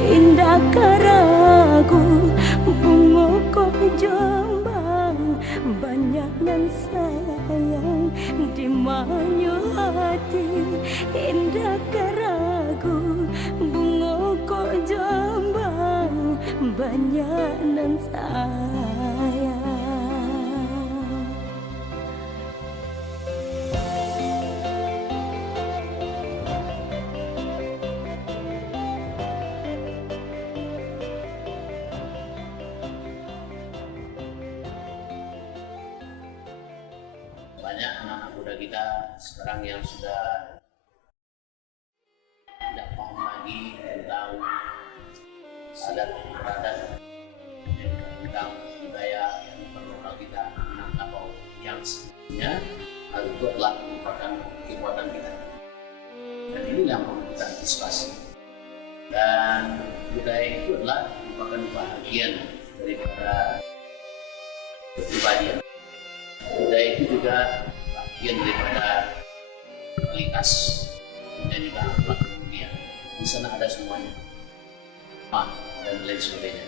indah keragu, bunga kok jombang banyak dan sayang, di manyo hati indah keragu, bunga kok jombang banyak dan sayang. Banyak anak-anak muda kita sekarang yang sudah tidak paham lagi tentang adat beradat, tentang budaya yang berlokal kita, Minangkabau, yang sebenarnya hal itu adalah merupakan kekuatan kita. Dan ini yang perlu kita antisipasi. Dan budaya itu adalah merupakan bagian daripada kepribadian. Budaya itu juga bagian daripada kualitas dan juga akhlak dunia. Di sana ada semuanya, dan lain sebagainya.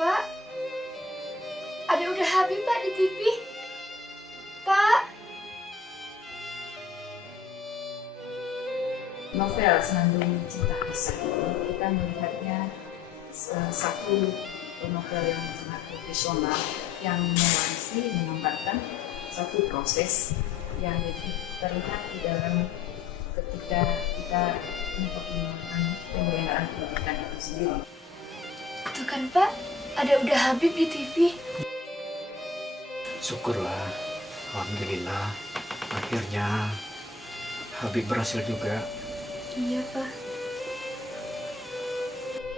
Pak, ada udah Habib Pak di TV. Pak. Novel Senandung Cinta Kasih ini kita melihatnya satu novel yang sangat profesional yang menggambarkan satu proses yang terlihat di dalam ketika kita mempertimbangkan pemeliharaan kebajikan itu sendiri. Tuh kan Pak, ada udah Habib di TV. Syukurlah, alhamdulillah. Akhirnya Habib berhasil juga. Iya Pak.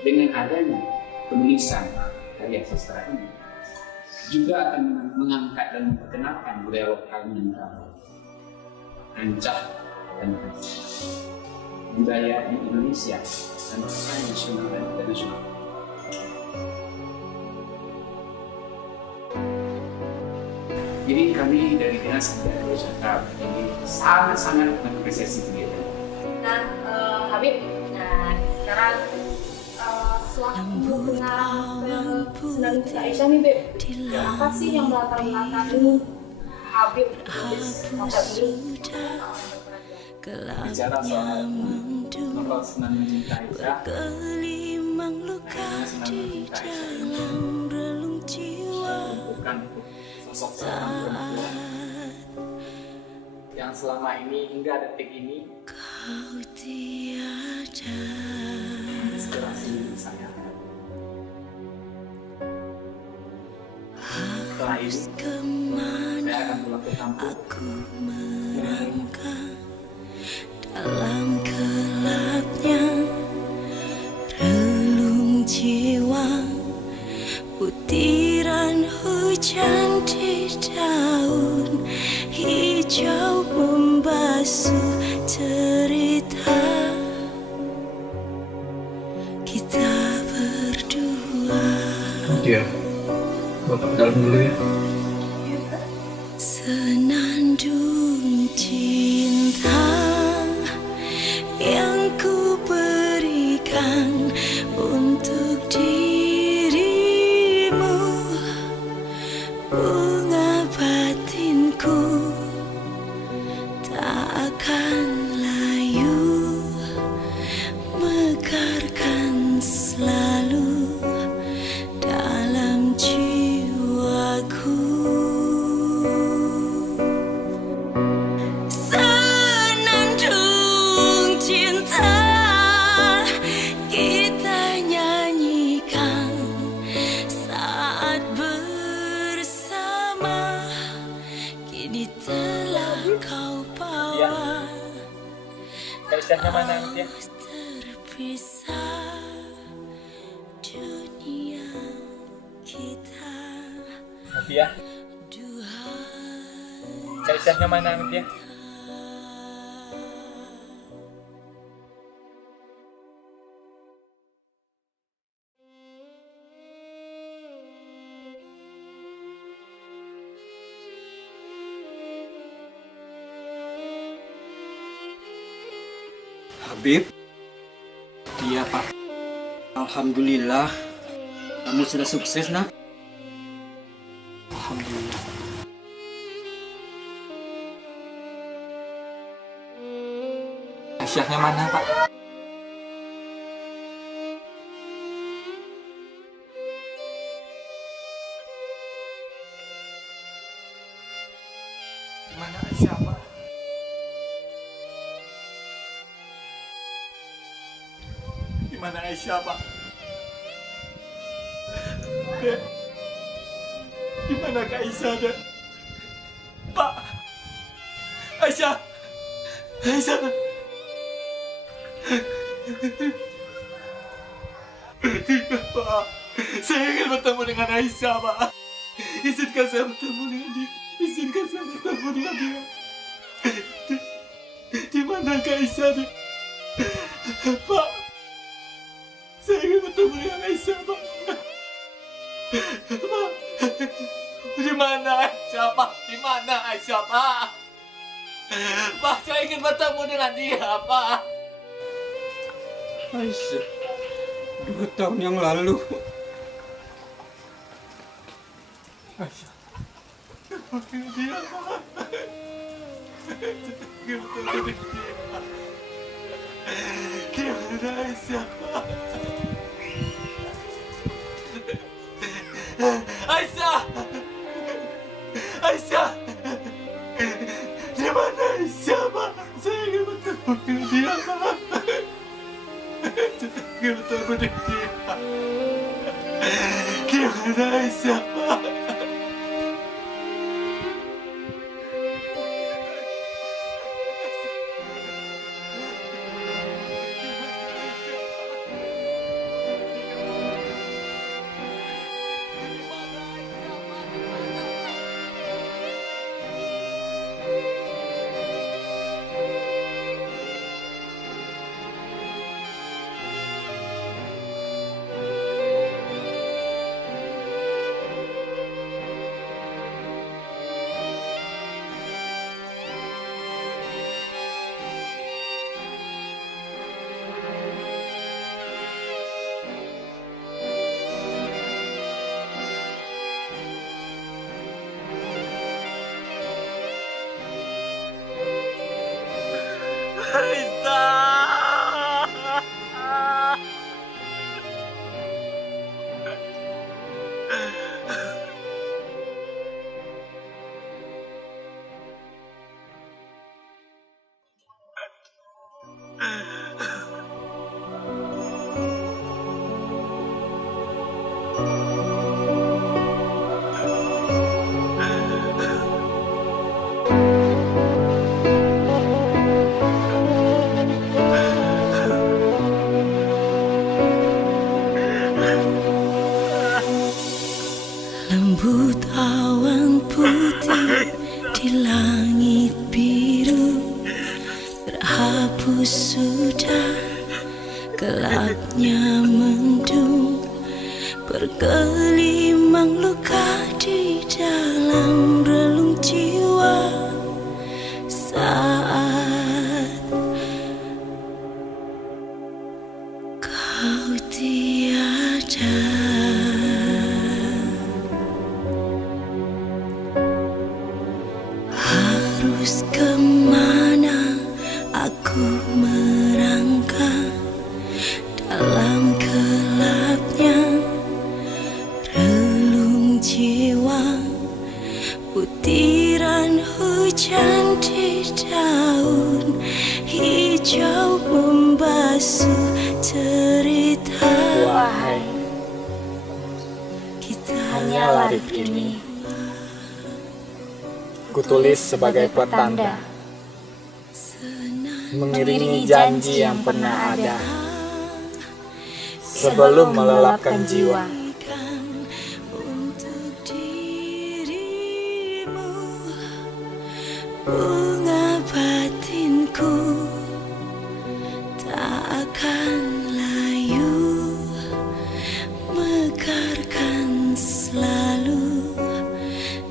Dengan adanya penulisan karya sastra ini juga akan mengangkat dan memperkenalkan budaya lokal Minangkabau, ancak dan budaya di Indonesia dan budaya nasional dan internasional. Jadi kami dari Dinas Kebudayaan Wisata ini sangat-sangat mengapresiasi kegiatan. Nah, Habib, nah sekarang selaku pengarang film Senandung Cinta Aisyah nih, Beb. Apa sih yang melatar belakangi Habib menulis novel ini? Bicara soal novel Senandung Cinta Aisyah, Senandung Cinta Aisyah bukan sosok seorang perempuan yang selama ini hingga detik ini inspirasi saya. Setelah ini saya akan pulang ke kampung dalam gelapnya relung jiwa, butiran hujan di daun hijau membasuh cerita kita berdua. Iya, Bapak dalam dulu ya. Senandung cinta yang ku berikan untuk dirimu, bunga batinku tak akan layu, mekarkan selalu dalam jiwaku. Senandung cinta kita nyanyikan saat bersama, kini telah kau bawa Aisyahnya mana ya? terpisah dunia kita. Ya. Aisyahnya mana ya? Habib? Iya Pak. Alhamdulillah. Kamu sudah sukses nak? Alhamdulillah. Aisyahnya mana Pak? Mana Aisyah Pak? Gimana Aisyah Pak? Dek, gimana Kak Aisyah Dek? Pak, Aisyah, Aisyah. Tidak Pak, saya ingin bertemu dengan Aisyah Pak. Izinkan saya bertemu dengan dia. Izinkan saya bertemu dengan dia. Di mana Kak Aisyah Dek? Pak, saya ingin bertemu dengan Aisyah, Pak. Pak, di mana Aisyah, Pak? Di mana Aisyah, Pak? Pak, saya ingin bertemu dengan dia, Pak. Aisyah, 2 tahun yang lalu. Aisyah, dia, Pak. Saya ingin bertemu dengan dia. Di mana Aisyah, Pak? Aisyah! Aisyah! Di mana Aisyah, Pak? Saya ingin bertemu dengan dia, Pak. Saya ingin bertemu dengan dia. Di mana Aisyah, Pak? Lembut awan putih di langit biru, terhapus sudah gelapnya mendung, bergelimang luka di dalam relung jiwa saat kau tiada. Harus kemana aku merangkak dalam gelapnya relung jiwa, butiran hujan di daun hijau membasuh cerita. Wahai, hanyalah hari ini kutulis sebagai pertanda, mengiringi janji yang pernah ada, sebelum melelapkan jiwa. Bunga batinku tak akan layu, mekarkan selalu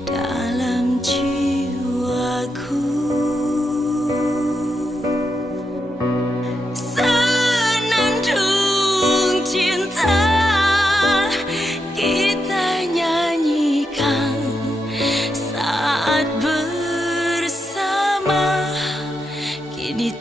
dalam jiwaku. Senandung cinta kita nyanyikan saat bersama, kini